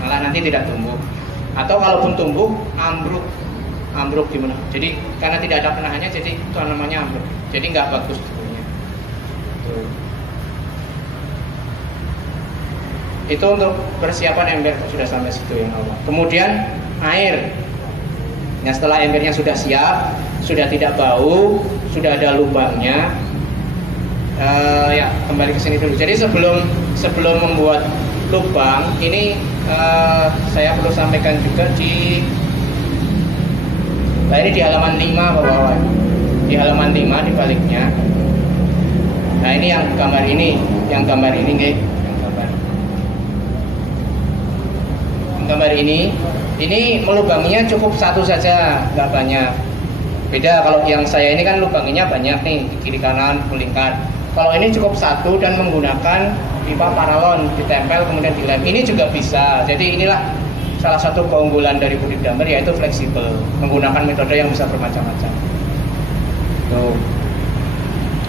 Malah nanti tidak tumbuh. Atau kalaupun tumbuh, ambruk gimana? Jadi karena tidak ada penahannya, jadi tanamannya ambruk. Jadi nggak bagus sebenarnya. Itu untuk persiapan ember sudah sampai situ yang awal. Kemudian air. Nah, setelah embernya sudah siap, sudah tidak bau, sudah ada lubangnya. Ya kembali ke sini dulu. Jadi sebelum membuat lubang ini saya perlu sampaikan juga di halaman 5 Bapak-bapak. Di halaman 5 di baliknya. Nah, ini yang gambar ini nggih. Gambar ini melubanginya cukup satu saja, nggak banyak. Beda kalau yang saya ini kan lubanginya banyak nih, di kiri kanan melingkar. Kalau ini cukup satu dan menggunakan pipa paralon, ditempel kemudian dilem. Ini juga bisa. Jadi inilah salah satu keunggulan dari Budiq Damer, yaitu fleksibel, menggunakan metode yang bisa bermacam-macam. Tuh.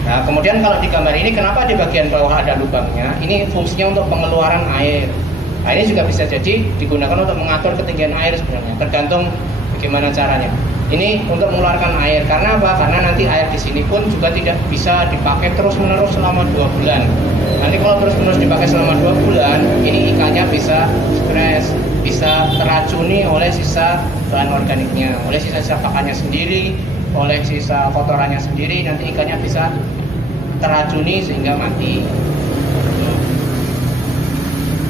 Nah, kemudian kalau di gambar ini kenapa di bagian bawah ada lubangnya? Ini fungsinya untuk pengeluaran air. Nah, ini juga bisa jadi digunakan untuk mengatur ketinggian air sebenarnya, tergantung bagaimana caranya. Ini untuk mengeluarkan air, karena apa? Karena nanti air di sini pun juga tidak bisa dipakai terus-menerus selama 2 bulan. Nanti kalau terus-menerus dipakai selama 2 bulan, ini ikannya bisa stres, bisa teracuni oleh sisa bahan organiknya, oleh sisa-sisa pakannya sendiri, oleh sisa kotorannya sendiri, nanti ikannya bisa teracuni sehingga mati.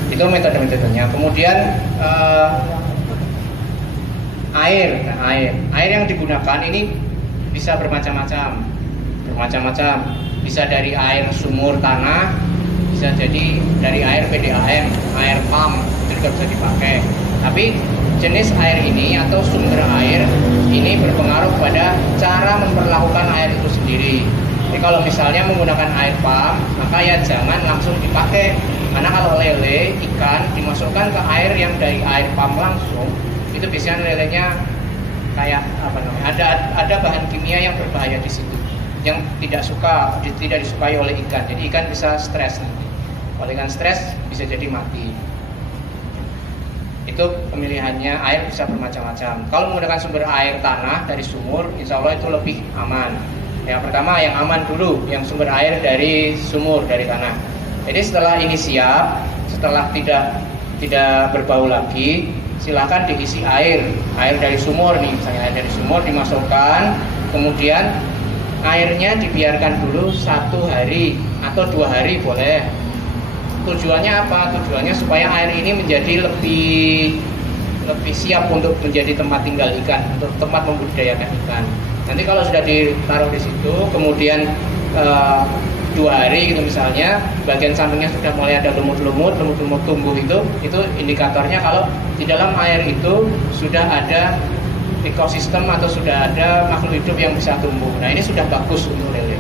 Itu metode-metodenya. Kemudian air yang digunakan ini bisa bermacam-macam. Bisa dari air sumur tanah, bisa jadi dari air PDAM, air pump, itu juga bisa dipakai. Tapi jenis air ini atau sumber air ini berpengaruh pada cara memperlakukan air itu sendiri. Jadi kalau misalnya menggunakan air pump, maka ya jangan langsung dipakai. Karena kalau lele, ikan dimasukkan ke air yang dari air pump langsung, itu biasanya lelenya kayak apa namanya? Ada bahan kimia yang berbahaya di situ, yang tidak disukai oleh ikan. Jadi ikan bisa stres nanti. Kalau ikan stres bisa jadi mati. Itu pemilihannya. Air bisa bermacam-macam. Kalau menggunakan sumber air tanah dari sumur, insya Allah itu lebih aman. Yang pertama yang aman dulu, yang sumber air dari sumur, dari tanah. Jadi setelah ini siap, setelah tidak berbau lagi, silahkan diisi air dari sumur nih, misalnya air dari sumur dimasukkan, kemudian airnya dibiarkan dulu 1 hari atau 2 hari boleh. Tujuannya apa? Tujuannya supaya air ini menjadi lebih siap untuk menjadi tempat tinggal ikan, untuk tempat membudidayakan ikan. Nanti kalau sudah ditaruh di situ, kemudian 2 hari gitu misalnya, bagian sampingnya sudah mulai ada lumut-lumut tumbuh, itu indikatornya kalau di dalam air itu sudah ada ekosistem atau sudah ada makhluk hidup yang bisa tumbuh. Nah, ini sudah bagus untuk lele,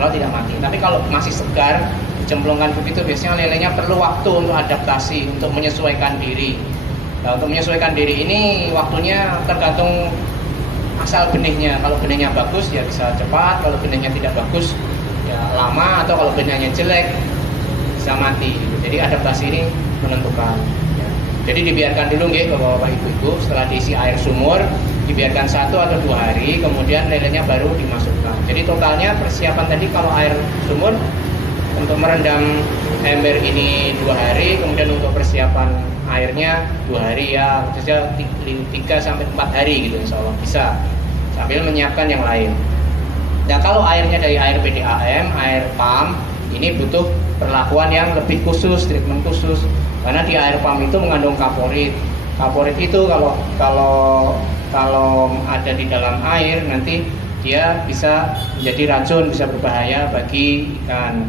kalau tidak mati. Tapi kalau masih segar, dicemplungkan begitu, biasanya lelenya perlu waktu untuk adaptasi, untuk menyesuaikan diri. Nah, untuk menyesuaikan diri ini waktunya tergantung asal benihnya. Kalau benihnya bagus ya bisa cepat, kalau benihnya tidak bagus ya lama, atau kalau benihnya jelek bisa mati. Jadi adaptasi ini menentukan. Ya. Jadi dibiarkan dulu nggih Bapak-bapak Ibu-ibu, setelah diisi air sumur dibiarkan 1 atau 2 hari, kemudian lelenya baru dimasukkan. Jadi totalnya persiapan tadi kalau air sumur untuk merendam ember ini 2 hari, kemudian untuk persiapan airnya 2 hari ya, saja 3 sampai 4 hari gitu insya Allah bisa, sambil menyiapkan yang lain. Nah, kalau airnya dari air PDAM, air pump, ini butuh perlakuan yang lebih khusus, treatment khusus. Karena di air pump itu mengandung kaporit. Kaporit itu kalau ada di dalam air, nanti dia bisa menjadi racun, bisa berbahaya bagi ikan.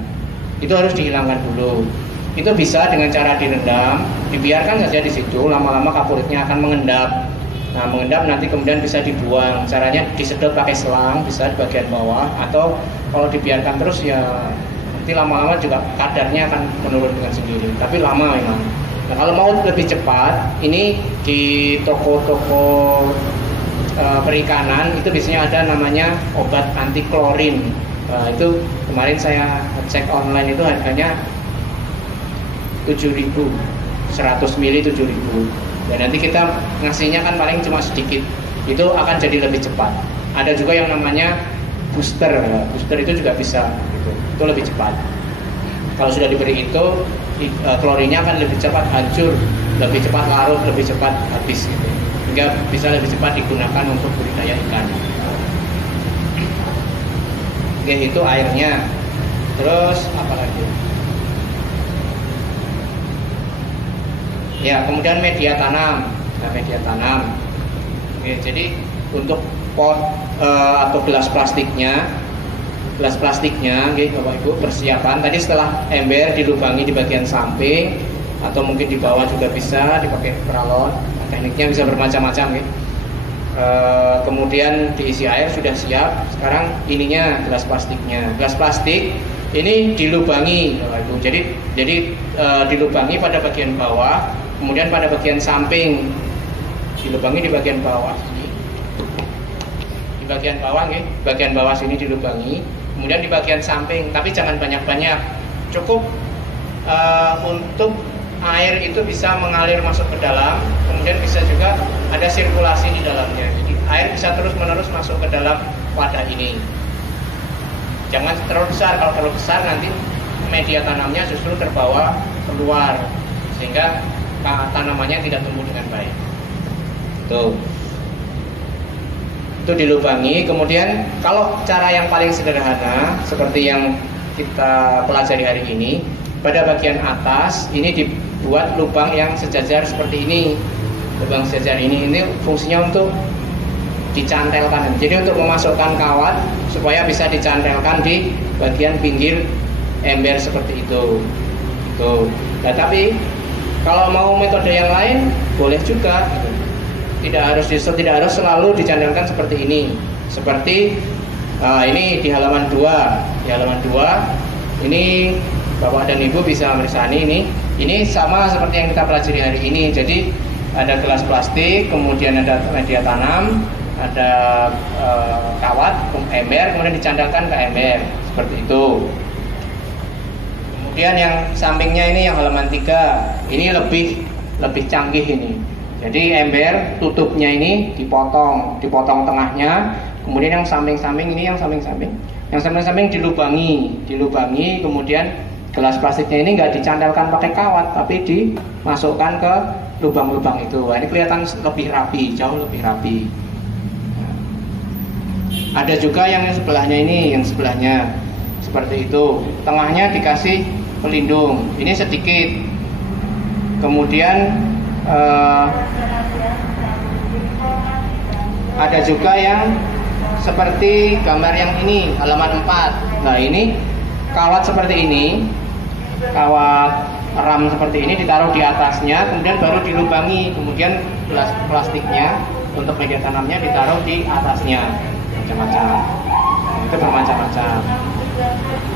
Itu harus dihilangkan dulu. Itu bisa dengan cara direndam, dibiarkan saja di situ, lama-lama kaporitnya akan mengendap. Nah, mengendap nanti kemudian bisa dibuang. Caranya disedot pakai selang, bisa di bagian bawah, atau kalau dibiarkan terus ya nanti lama-lama juga kadarnya akan menurun dengan sendiri. Tapi lama memang. Nah, kalau mau lebih cepat, ini di toko-toko perikanan itu biasanya ada namanya obat anti klorin. Nah, itu kemarin saya cek online itu harganya 7.000, 100 mili 7.000. Dan nanti kita ngasihnya kan paling cuma sedikit, itu akan jadi lebih cepat. Ada juga yang namanya booster, booster itu juga bisa, gitu. Itu lebih cepat. Kalau sudah diberi itu, klorinnya akan lebih cepat hancur, lebih cepat larut, lebih cepat habis, gitu. Sehingga bisa lebih cepat digunakan untuk budidaya ikan. Oke, itu airnya. Terus apa lagi? Ya, kemudian media tanam. Nah, media tanam. Oke, jadi untuk pot atau gelas plastiknya, Bapak Ibu, persiapan tadi setelah ember dilubangi di bagian samping atau mungkin di bawah juga bisa dipakai peralon. Tekniknya bisa bermacam-macam, kemudian diisi air sudah siap. Sekarang ininya gelas plastiknya. Gelas plastik ini dilubangi, Bapak Ibu. Jadi dilubangi pada bagian bawah. Kemudian pada bagian samping dilubangi di bagian bawah sini. Di bagian bawah sini dilubangi. Kemudian di bagian samping, tapi jangan banyak-banyak, cukup untuk air itu bisa mengalir masuk ke dalam, kemudian bisa juga ada sirkulasi di dalamnya. Jadi air bisa terus-menerus masuk ke dalam wadah ini. Jangan terlalu besar, kalau terlalu besar nanti media tanamnya justru terbawa keluar sehingga tanamannya tidak tumbuh dengan baik. Tuh. Itu dilubangi. Kemudian kalau cara yang paling sederhana seperti yang kita pelajari hari ini, pada bagian atas ini dibuat lubang yang sejajar seperti ini. Lubang sejajar ini fungsinya untuk dicantelkan. Jadi untuk memasukkan kawat supaya bisa dicantelkan di bagian pinggir ember seperti itu. Tuh. Nah, tapi kalau mau metode yang lain boleh juga. Tidak harus selalu dicantelkan seperti ini. Seperti ini di halaman 2. Di halaman 2 ini Bapak dan Ibu bisa merisani ini. Ini sama seperti yang kita pelajari hari ini. Jadi ada gelas plastik, kemudian ada media tanam, ada kawat, ember, kemudian dicantelkan ke ember seperti itu. Kemudian yang sampingnya ini yang halaman 3, ini lebih canggih ini. Jadi ember tutupnya ini dipotong tengahnya, kemudian yang samping-samping dilubangi, kemudian gelas plastiknya ini nggak dicantelkan pakai kawat, tapi dimasukkan ke lubang-lubang itu. Nah, ini kelihatan lebih rapi, jauh lebih rapi. Ada juga yang sebelahnya ini, yang sebelahnya seperti itu. Tengahnya dikasih pelindung, ini sedikit. Kemudian ada juga yang seperti gambar yang ini, halaman 4. Nah, ini kawat seperti ini, kawat ram seperti ini ditaruh di atasnya, kemudian baru dilubangi, kemudian gelas plastiknya untuk media tanamnya ditaruh di atasnya, macam-macam. Itu bermacam-macam.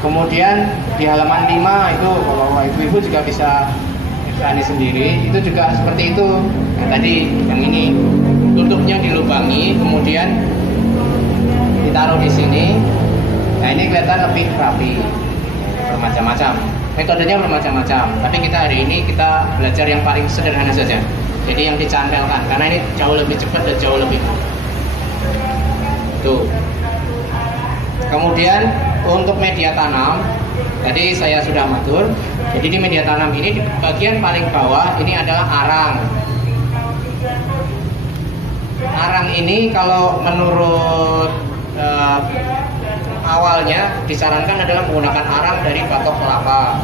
Kemudian di halaman 5 itu kalau ibu-ibu juga bisa ini sendiri, itu juga seperti itu. Nah, tadi yang ini tutupnya dilubangi, kemudian ditaruh di sini. Nah, ini kelihatan lebih rapi. Bermacam-macam. Metodenya bermacam-macam. Tapi kita hari ini kita belajar yang paling sederhana saja. Jadi yang dicantelkan, karena ini jauh lebih cepat dan jauh lebih mudah. Tuh. Kemudian untuk media tanam, tadi saya sudah matur. Jadi di media tanam ini di bagian paling bawah ini adalah arang. Arang ini kalau menurut awalnya disarankan adalah menggunakan arang dari batok kelapa.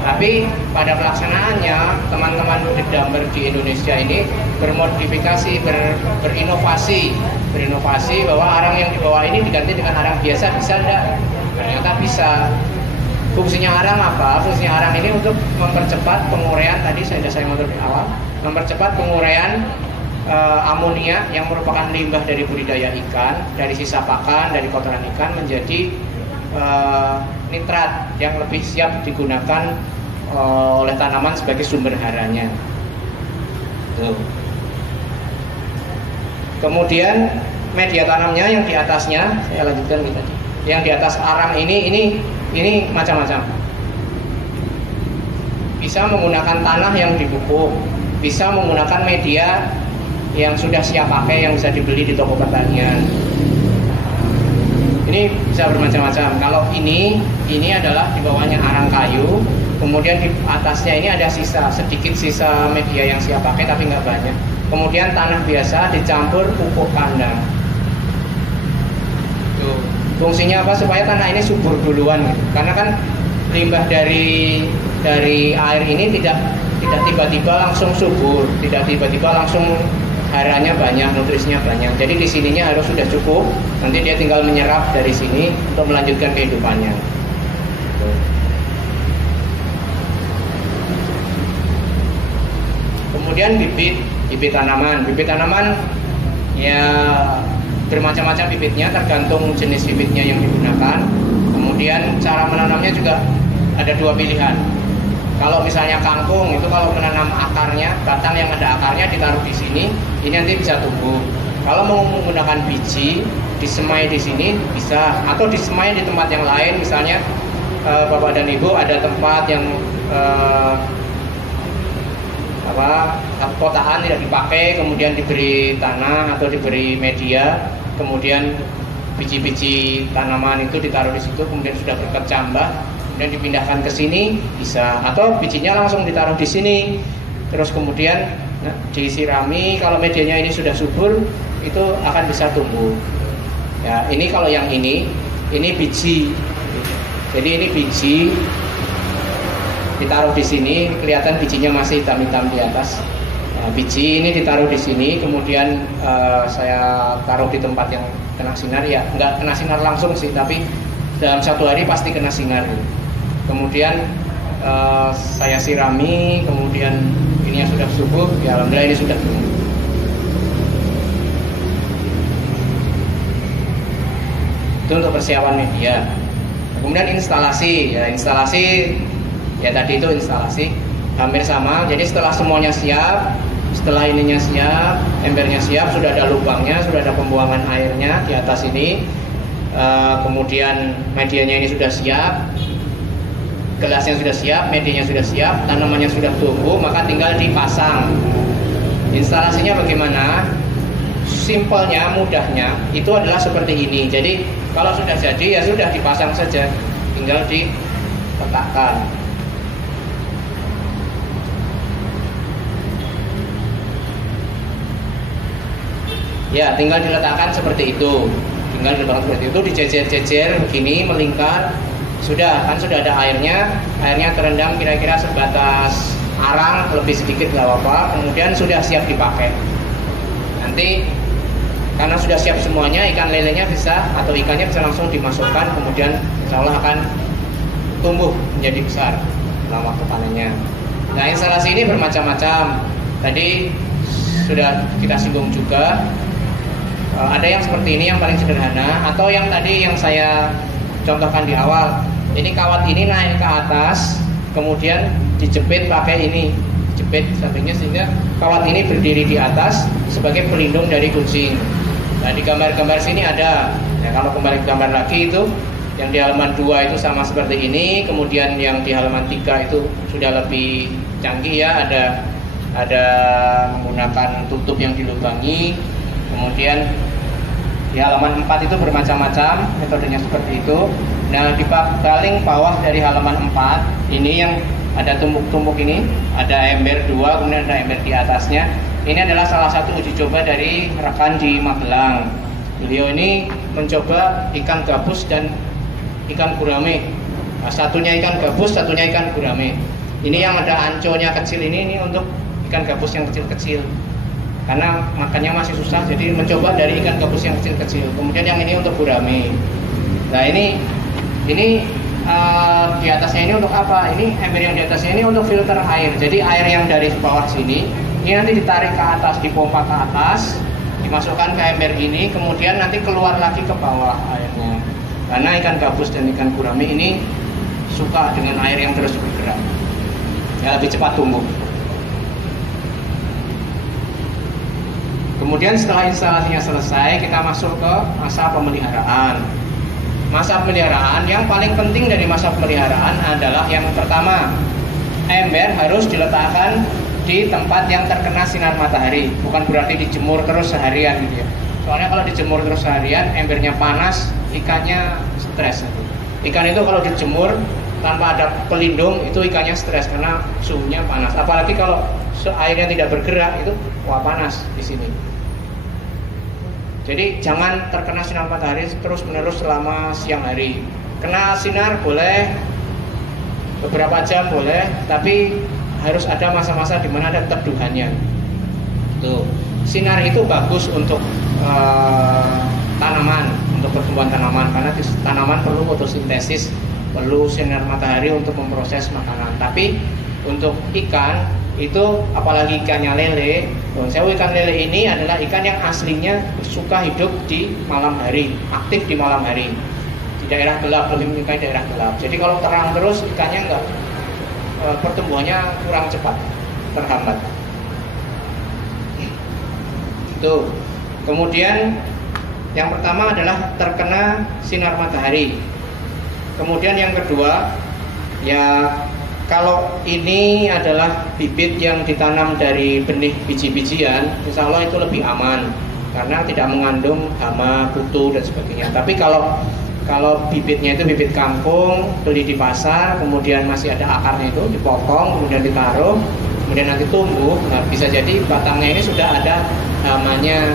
Tapi pada pelaksanaannya teman-teman Dedamber di Indonesia ini bermodifikasi, berinovasi bahwa arang yang di bawah ini diganti dengan arang biasa, bisa enggak? Ternyata bisa. Fungsinya arang apa? Fungsinya arang ini untuk mempercepat penguraian, tadi saya matur di awal, mempercepat penguraian amonia yang merupakan limbah dari budidaya ikan, dari sisa pakan, dari kotoran ikan menjadi nitrat yang lebih siap digunakan oleh tanaman sebagai sumber haranya. Tuh. Kemudian media tanamnya yang di atasnya, saya lanjutkan tadi. Yang di atas arang ini macam-macam. Bisa menggunakan tanah yang dipupuk, bisa menggunakan media yang sudah siap pakai yang bisa dibeli di toko pertanian. Ini bisa bermacam-macam. Kalau ini adalah di bawahnya arang kayu, kemudian di atasnya ini ada sedikit sisa media yang siap pakai tapi nggak banyak. Kemudian tanah biasa dicampur pupuk kandang. Tuh. Fungsinya apa? Supaya tanah ini subur duluan gitu. Karena kan limbah dari air ini tidak tiba-tiba langsung subur, tidak tiba-tiba langsung haranya banyak, nutrisinya banyak. Jadi di sininya harus sudah cukup. Nanti dia tinggal menyerap dari sini untuk melanjutkan kehidupannya. Kemudian bibit tanaman ya bermacam-macam bibitnya, tergantung jenis bibitnya yang digunakan. Kemudian cara menanamnya juga ada 2 pilihan. Kalau misalnya kangkung itu kalau menanam akarnya, batang yang ada akarnya ditaruh di sini, ini nanti bisa tumbuh. Kalau mau menggunakan biji disemai di sini bisa, atau disemai di tempat yang lain. Misalnya Bapak dan Ibu ada tempat yang kotaan tidak dipakai, kemudian diberi tanah atau diberi media, kemudian biji-biji tanaman itu ditaruh di situ, kemudian sudah berkecambah, kemudian dipindahkan ke sini bisa, atau bijinya langsung ditaruh di sini, terus kemudian disirami. Kalau medianya ini sudah subur, itu akan bisa tumbuh. Ya, ini kalau yang ini biji. Jadi ini biji ditaruh di sini, kelihatan bijinya masih hitam-hitam di atas. Nah, biji ini ditaruh di sini, kemudian saya taruh di tempat yang kena sinar. Ya, nggak kena sinar langsung sih, tapi dalam 1 hari pasti kena sinar. Kemudian saya sirami, kemudian ini yang sudah subur, ya alhamdulillah ini sudah tumbuh. Itu untuk persiapan media. Kemudian instalasi, ya tadi itu instalasi hampir sama. Jadi setelah semuanya siap, setelah ininya siap, embernya siap, sudah ada lubangnya, sudah ada pembuangan airnya di atas ini, kemudian medianya ini sudah siap, gelasnya sudah siap, medianya sudah siap, tanamannya sudah tumbuh, maka tinggal dipasang. Instalasinya bagaimana? Simpelnya, mudahnya itu adalah seperti ini. Jadi kalau sudah jadi ya sudah dipasang saja, tinggal diletakkan. Ya, tinggal diletakkan seperti itu. Dijejer-jejer begini, melingkar. Sudah ada airnya terendam kira-kira sebatas arang, lebih sedikit nggak apa-apa. Kemudian sudah siap dipakai. Nanti karena sudah siap semuanya, ikan lelenya bisa, atau ikannya bisa langsung dimasukkan, kemudian insya Allah akan tumbuh menjadi besar dalam waktu panennya. Nah, instalasi ini bermacam-macam. Tadi sudah kita singgung juga. Ada yang seperti ini yang paling sederhana, atau yang tadi yang saya contohkan di awal. Ini kawat ini naik ke atas, kemudian dijepit pakai ini, jepit sampingnya sehingga kawat ini berdiri di atas sebagai pelindung dari kucing. Nah, di gambar-gambar sini ada. Nah, kalau kembali ke gambar lagi itu yang di halaman 2 itu sama seperti ini, kemudian yang di halaman 3 itu sudah lebih canggih ya, ada menggunakan tutup yang dilubangi. Kemudian di halaman 4 itu bermacam-macam metodenya seperti itu. Nah, di paling bawah dari halaman 4 ini yang ada tumpuk-tumpuk ini, ada ember 2, kemudian ada ember di atasnya. Ini adalah salah satu uji coba dari rekan di Magelang. Beliau ini mencoba ikan gabus dan ikan gurame. Nah, satunya ikan gabus, satunya ikan gurame. Ini yang ada anconya kecil ini untuk ikan gabus yang kecil-kecil. Karena makannya masih susah, jadi mencoba dari ikan gabus yang kecil-kecil. Kemudian yang ini untuk gurame. Nah, ini di atasnya ini untuk apa? Ini ember yang di atasnya ini untuk filter air. Jadi air yang dari bawah sini ini nanti ditarik ke atas, dipompa ke atas, dimasukkan ke ember ini, kemudian nanti keluar lagi ke bawah airnya. Karena ikan gabus dan ikan gurame ini suka dengan air yang terus bergerak, ya lebih cepat tumbuh. Kemudian setelah instalasinya selesai, kita masuk ke masa pemeliharaan. Masa pemeliharaan yang paling penting dari masa pemeliharaan adalah yang pertama, ember harus diletakkan di tempat yang terkena sinar matahari. Bukan berarti dijemur terus seharian gitu ya. Soalnya kalau dijemur terus seharian, embernya panas, ikannya stres. Ikan itu kalau dijemur tanpa ada pelindung, itu ikannya stres karena suhunya panas. Apalagi kalau airnya tidak bergerak, itu wah panas di sini. Jadi jangan terkena sinar matahari terus-menerus selama siang hari. Kena sinar boleh, beberapa jam boleh, tapi harus ada masa-masa di mana ada teduhannya. Tuh, sinar itu bagus untuk tanaman, untuk pertumbuhan tanaman, karena tanaman perlu fotosintesis, perlu sinar matahari untuk memproses makanan. Tapi untuk ikan itu, apalagi ikannya lele, ikan lele ini adalah ikan yang aslinya suka hidup di malam hari, aktif di malam hari, di daerah gelap, lebih menyukai daerah gelap. Jadi kalau terang terus ikannya enggak, pertumbuhannya kurang cepat, terhambat. Itu. Kemudian yang pertama adalah terkena sinar matahari. Kemudian yang kedua, ya kalau ini adalah bibit yang ditanam dari benih biji-bijian, insya Allah itu lebih aman karena tidak mengandung hama, kutu dan sebagainya. Tapi kalau bibitnya itu bibit kangkung, beli di pasar, kemudian masih ada akarnya itu dipotong, kemudian ditaruh, kemudian nanti tumbuh, nah bisa jadi batangnya ini sudah ada hamanya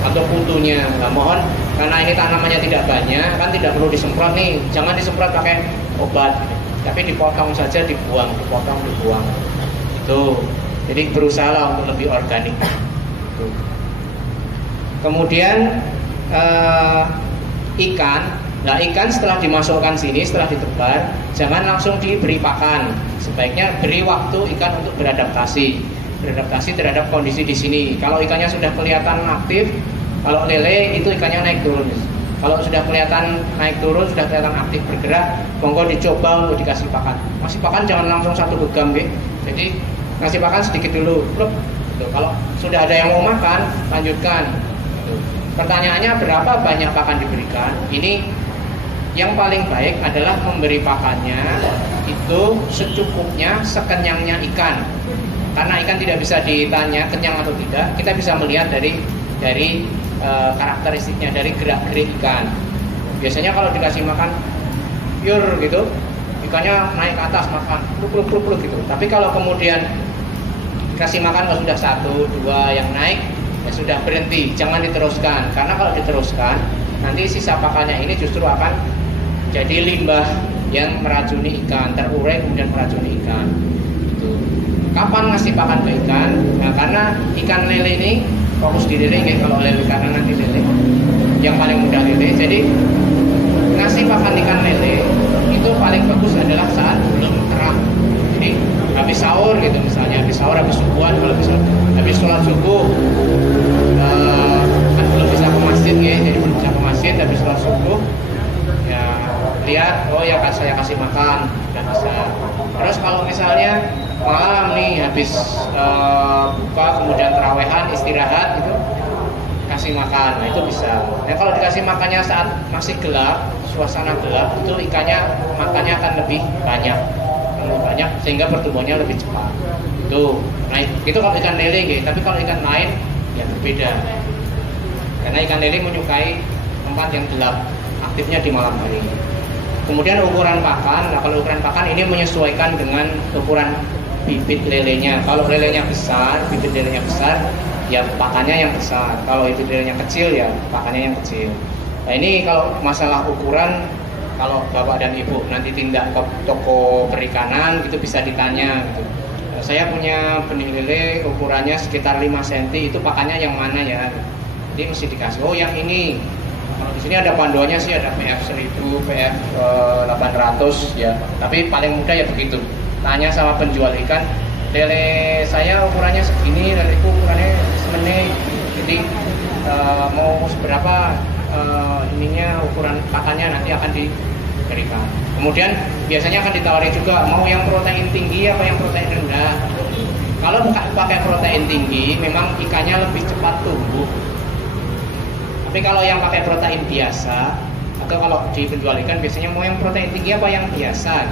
atau kutunya. Nah, mohon karena ini tanamannya tidak banyak, kan tidak perlu disemprot nih, jangan disemprot pakai obat, tapi dipotong saja, dipotong dibuang. Itu. Jadi berusaha untuk lebih organik. Itu. Kemudian ikan. Nah, ikan setelah dimasukkan sini, setelah ditebar, jangan langsung diberi pakan. Sebaiknya beri waktu ikan untuk beradaptasi terhadap kondisi di sini. Kalau ikannya sudah kelihatan aktif, kalau lele itu ikannya naik turun. Kalau sudah kelihatan naik turun, sudah kelihatan aktif bergerak, monggo dicoba untuk dikasih pakan. Ngasih pakan jangan langsung satu gegam, gitu. Jadi ngasih pakan sedikit dulu. Gitu. Kalau sudah ada yang mau makan, lanjutkan. Gitu. Pertanyaannya berapa banyak pakan diberikan? Ini yang paling baik adalah memberi pakannya itu secukupnya, sekenyangnya ikan. Karena ikan tidak bisa ditanya kenyang atau tidak, kita bisa melihat dari karakteristiknya, dari gerak-gerik ikan. Biasanya kalau dikasih makan pure gitu, ikannya naik ke atas makan, pluk gitu. Tapi kalau kemudian dikasih makan kalau sudah 1, 2 yang naik, ya sudah berhenti, jangan diteruskan. Karena kalau diteruskan, nanti sisa pakannya ini justru akan jadi limbah yang meracuni ikan, terurai kemudian meracuni ikan. Gitu. Kapan ngasih pakan ke ikan? Nah, karena ikan lele ini fokus di lele, kalau lele karena nanti lele yang paling mudah lele. Jadi ngasih pakan ikan lele itu paling bagus adalah saat belum terang. Jadi habis sahur gitu misalnya, habis sahur, habis subuhan, kalau habis sholat subuh kan belum bisa ke masjid ya, jadi belum bisa ke masjid, habis sholat subuh ya lihat, oh ya saya kasih makan dan bisa. Terus kalau misalnya malam nih habis buka kemudian terawehan istirahat gitu kasih makan, nah itu bisa. Nah kalau dikasih makannya saat masih gelap, suasana gelap, itu ikannya makannya akan lebih banyak sehingga pertumbuhannya lebih cepat. Itu, nah itu kalau ikan lele gitu. Tapi kalau ikan lain ya berbeda. Karena ikan lele menyukai tempat yang gelap, aktifnya di malam hari. Kemudian ukuran pakan, nah kalau ukuran pakan ini menyesuaikan dengan ukuran bibit lelenya. Kalau lelenya besar, bibit lelenya besar, ya pakannya yang besar. Kalau bibit lelenya kecil, ya pakannya yang kecil. Nah ini kalau masalah ukuran, kalau bapak dan ibu nanti tindak ke toko perikanan, gitu bisa ditanya. Gitu. Nah, saya punya benih lele ukurannya sekitar 5 cm, itu pakannya yang mana ya? Jadi mesti dikasih. Oh yang ini. Kalau di sini ada panduannya sih, ada PF 1000, PF 800 ya. Tapi paling mudah ya begitu. Tanya sama penjual ikan, lele saya ukurannya segini, leleku ukurannya semene. Jadi mau seberapa ininya ukuran pakannya nanti akan diberikan. Kemudian biasanya akan ditawari juga mau yang protein tinggi apa yang protein rendah. Kalau pakai protein tinggi, memang ikannya lebih cepat tumbuh. Tapi kalau yang pakai protein biasa, atau kalau di penjual ikan biasanya mau yang protein tinggi apa yang biasa.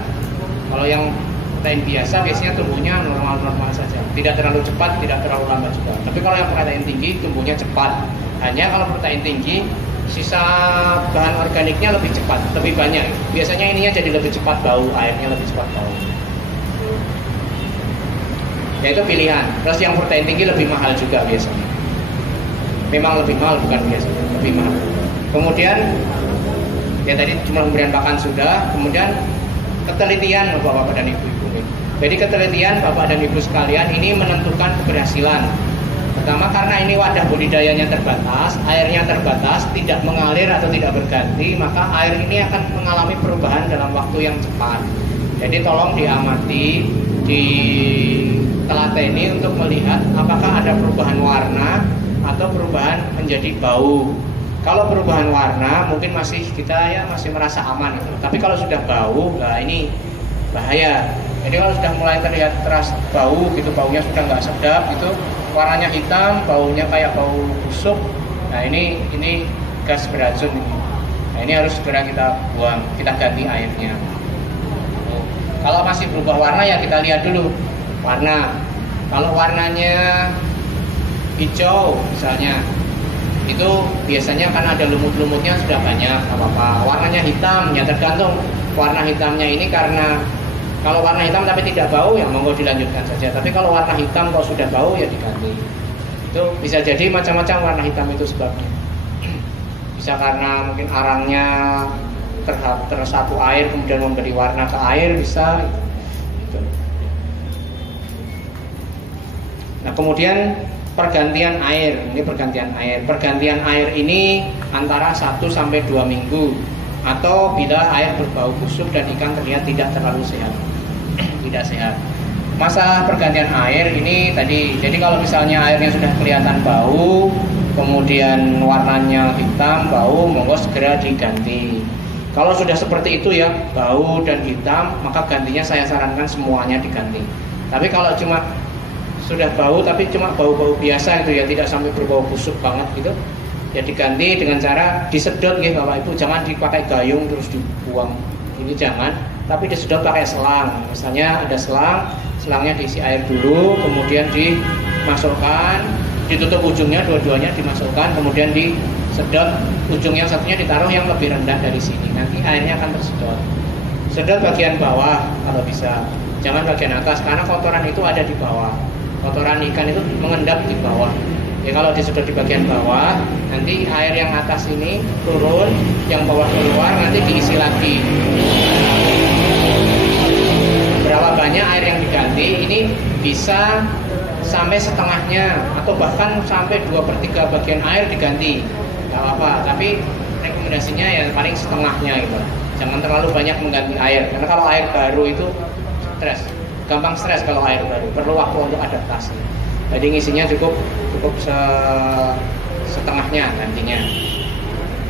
Kalau yang protein biasa biasanya tumbuhnya normal-normal saja, tidak terlalu cepat, tidak terlalu lambat juga. Tapi kalau yang protein tinggi tumbuhnya cepat. Hanya kalau protein tinggi sisa bahan organiknya lebih cepat, lebih banyak. Biasanya ininya jadi lebih cepat bau, airnya lebih cepat bau. Ya itu pilihan. Terus yang protein tinggi lebih mahal juga biasanya. Memang lebih mahal, bukan biasanya, lebih mahal. Kemudian ya tadi cuma pemberian pakan sudah. Kemudian ketelitian bapak-bapak dan ibu-ibu. Jadi ketelitian bapak dan ibu sekalian ini menentukan keberhasilan. Pertama karena ini wadah budidayanya terbatas, airnya terbatas, tidak mengalir atau tidak berganti, maka air ini akan mengalami perubahan dalam waktu yang cepat. Jadi tolong diamati, ditelateni untuk melihat apakah ada perubahan warna atau perubahan menjadi bau. Kalau perubahan warna mungkin masih kita ya masih merasa aman gitu. Tapi kalau sudah bau, nah ini bahaya. Jadi kalau sudah mulai terlihat terasa bau gitu, baunya sudah nggak sedap gitu, warnanya hitam, baunya kayak bau busuk, Nah ini gas beracun ini. Nah, ini harus segera kita buang, kita ganti airnya. Kalau masih berubah warna ya kita lihat dulu warna. Kalau warnanya hijau misalnya, itu biasanya kan ada lumut-lumutnya sudah banyak, apa-apa. Warnanya hitam ya tergantung warna hitamnya ini, karena kalau warna hitam tapi tidak bau ya monggo dilanjutkan saja. Tapi kalau warna hitam kalau sudah bau ya diganti. Itu bisa jadi macam-macam warna hitam itu sebabnya. Bisa karena mungkin arangnya tersapu air kemudian memberi warna ke air, bisa gitu. Nah kemudian pergantian air, ini pergantian air. Pergantian air ini antara 1 sampai 2 minggu, atau bila air berbau busuk dan ikan terlihat tidak terlalu sehat. Tidak sehat. Masa pergantian air ini tadi, jadi kalau misalnya airnya sudah kelihatan bau, kemudian warnanya hitam, bau, monggo segera diganti. Kalau sudah seperti itu ya, bau dan hitam, maka gantinya saya sarankan semuanya diganti. Tapi kalau cuma sudah bau tapi cuma bau-bau biasa gitu ya, tidak sampai berbau busuk banget gitu, ya diganti dengan cara disedot ya Bapak Ibu. Jangan dipakai gayung terus dibuang, ini jangan, tapi disedot pakai selang. Misalnya ada selang, selangnya diisi air dulu, kemudian dimasukkan, ditutup ujungnya, dua-duanya dimasukkan, kemudian disedot ujung yang satunya, ditaruh yang lebih rendah dari sini, nanti airnya akan tersedot. Sedot bagian bawah kalau bisa, jangan bagian atas, karena kotoran itu ada di bawah. Kotoran ikan itu mengendap di bawah. Ya kalau disedot di bagian bawah, nanti air yang atas ini turun, yang bawah keluar, nanti diisi lagi. Berapa banyak air yang diganti, ini bisa sampai setengahnya, atau bahkan sampai 2/3 bagian air diganti, nggak apa-apa. Tapi rekomendasinya ya paling setengahnya gitu. Jangan terlalu banyak mengganti air, karena kalau air baru itu gampang stres kalau air baru, perlu waktu untuk adaptasi. Jadi ngisinya cukup setengahnya nantinya.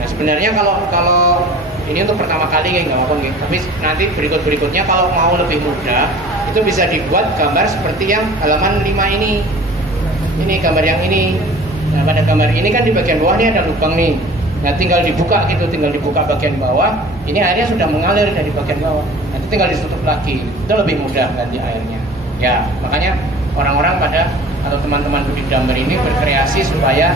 Nah sebenarnya kalau ini untuk pertama kali ya nggak apa-apa, tapi nanti berikutnya kalau mau lebih mudah itu bisa dibuat gambar seperti yang halaman 5 ini. Ini gambar yang ini. Nah pada gambar ini kan di bagian bawah ini ada lubang nih. Nah tinggal dibuka gitu, tinggal dibuka bagian bawah. Ini airnya sudah mengalir dari bagian bawah. Nanti tinggal ditutup lagi. Itu lebih mudah ganti airnya. Ya makanya orang-orang atau teman-teman budidaya ini berkreasi supaya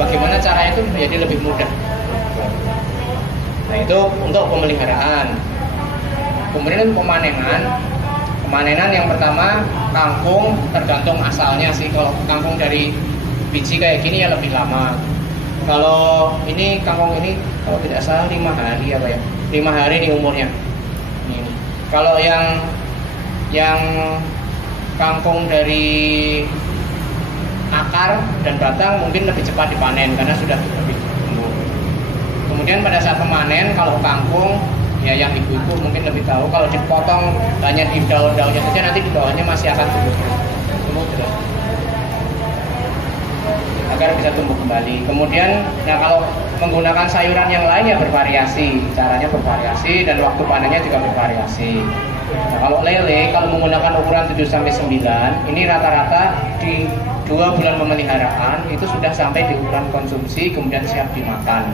bagaimana cara itu menjadi lebih mudah. Nah itu untuk pemeliharaan. Kemudian pemanenan yang pertama, kangkung tergantung asalnya sih. Kalau kangkung dari biji kayak gini ya lebih lama. Kalau ini kangkung ini kalau tidak salah 5 hari apa ya, 5 hari nih umurnya. Ini. Kalau yang kangkung dari akar dan batang mungkin lebih cepat dipanen karena sudah lebih tumbuh. Kemudian pada saat memanen, kalau kangkung ya yang ibu-ibu mungkin lebih tahu, kalau dipotong hanya di daun-daunnya saja, nanti di bawahnya masih akan tumbuh terus agar bisa tumbuh kembali. Kemudian nah kalau menggunakan sayuran yang lain ya bervariasi, caranya bervariasi dan waktu panennya juga bervariasi. Nah, kalau lele, kalau menggunakan ukuran 7-9, ini rata-rata di 2 bulan pemeliharaan itu sudah sampai di ukuran konsumsi, kemudian siap dimakan.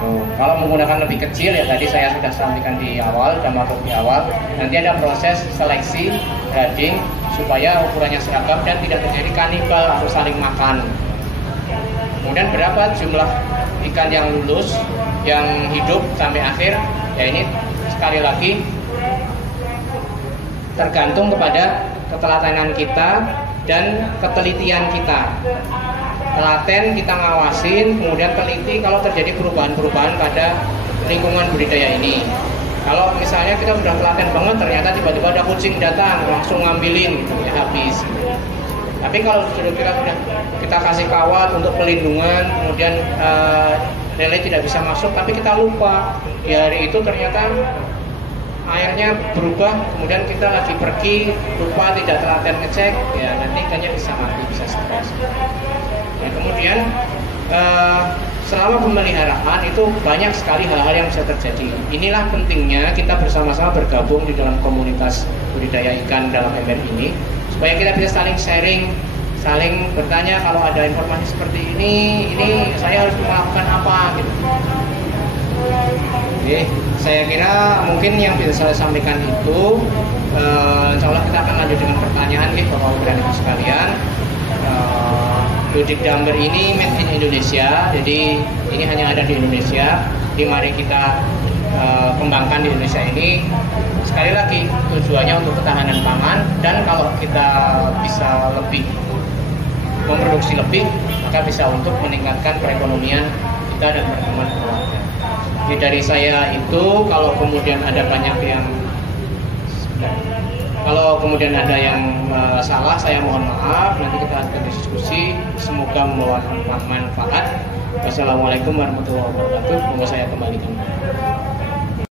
Tuh. Kalau menggunakan lebih kecil ya tadi saya sudah sampaikan di awal, di awal, nanti ada proses seleksi, grading supaya ukurannya seragam dan tidak terjadi kanibal atau saling makan. Kemudian berapa jumlah ikan yang lulus, yang hidup sampai akhir, ya ini sekali lagi tergantung kepada ketelatenan kita dan ketelitian kita. Telaten kita ngawasin, kemudian teliti kalau terjadi perubahan-perubahan pada lingkungan budidaya ini. Kalau misalnya kita sudah telaten banget, ternyata tiba-tiba ada kucing datang, langsung ngambilin gitu ya, habis. Tapi kalau kita kasih kawat untuk pelindungan, kemudian lele tidak bisa masuk, tapi kita lupa di hari itu ternyata airnya berubah, kemudian kita lagi pergi lupa tidak telaten ngecek, ya nanti ikannya bisa mati, bisa stres. Nah, kemudian selama pemeliharaan itu banyak sekali hal-hal yang bisa terjadi. Inilah pentingnya kita bersama-sama bergabung di dalam komunitas budidaya ikan dalam MR ini, supaya kita bisa saling sharing saling bertanya kalau ada informasi seperti ini saya harus melakukan apa gitu. Oke, saya kira mungkin yang bisa saya sampaikan itu. Insya Allah kita akan lanjut dengan pertanyaan Bapak-Ibu dan Ibu sekalian. Ludik Damber ini made in Indonesia, jadi ini hanya ada di Indonesia. Jadi mari kita kembangkan di Indonesia ini. Sekali lagi tujuannya untuk ketahanan pangan, dan kalau kita bisa lebih memproduksi lebih, maka bisa untuk meningkatkan perekonomian kita dan perkembangan keluarga. Jadi dari saya itu, kalau kemudian ada yang salah, saya mohon maaf. Nanti kita akan diskusi. Semoga membawa manfaat. Wassalamualaikum warahmatullahi wabarakatuh. Semoga saya kembalikan.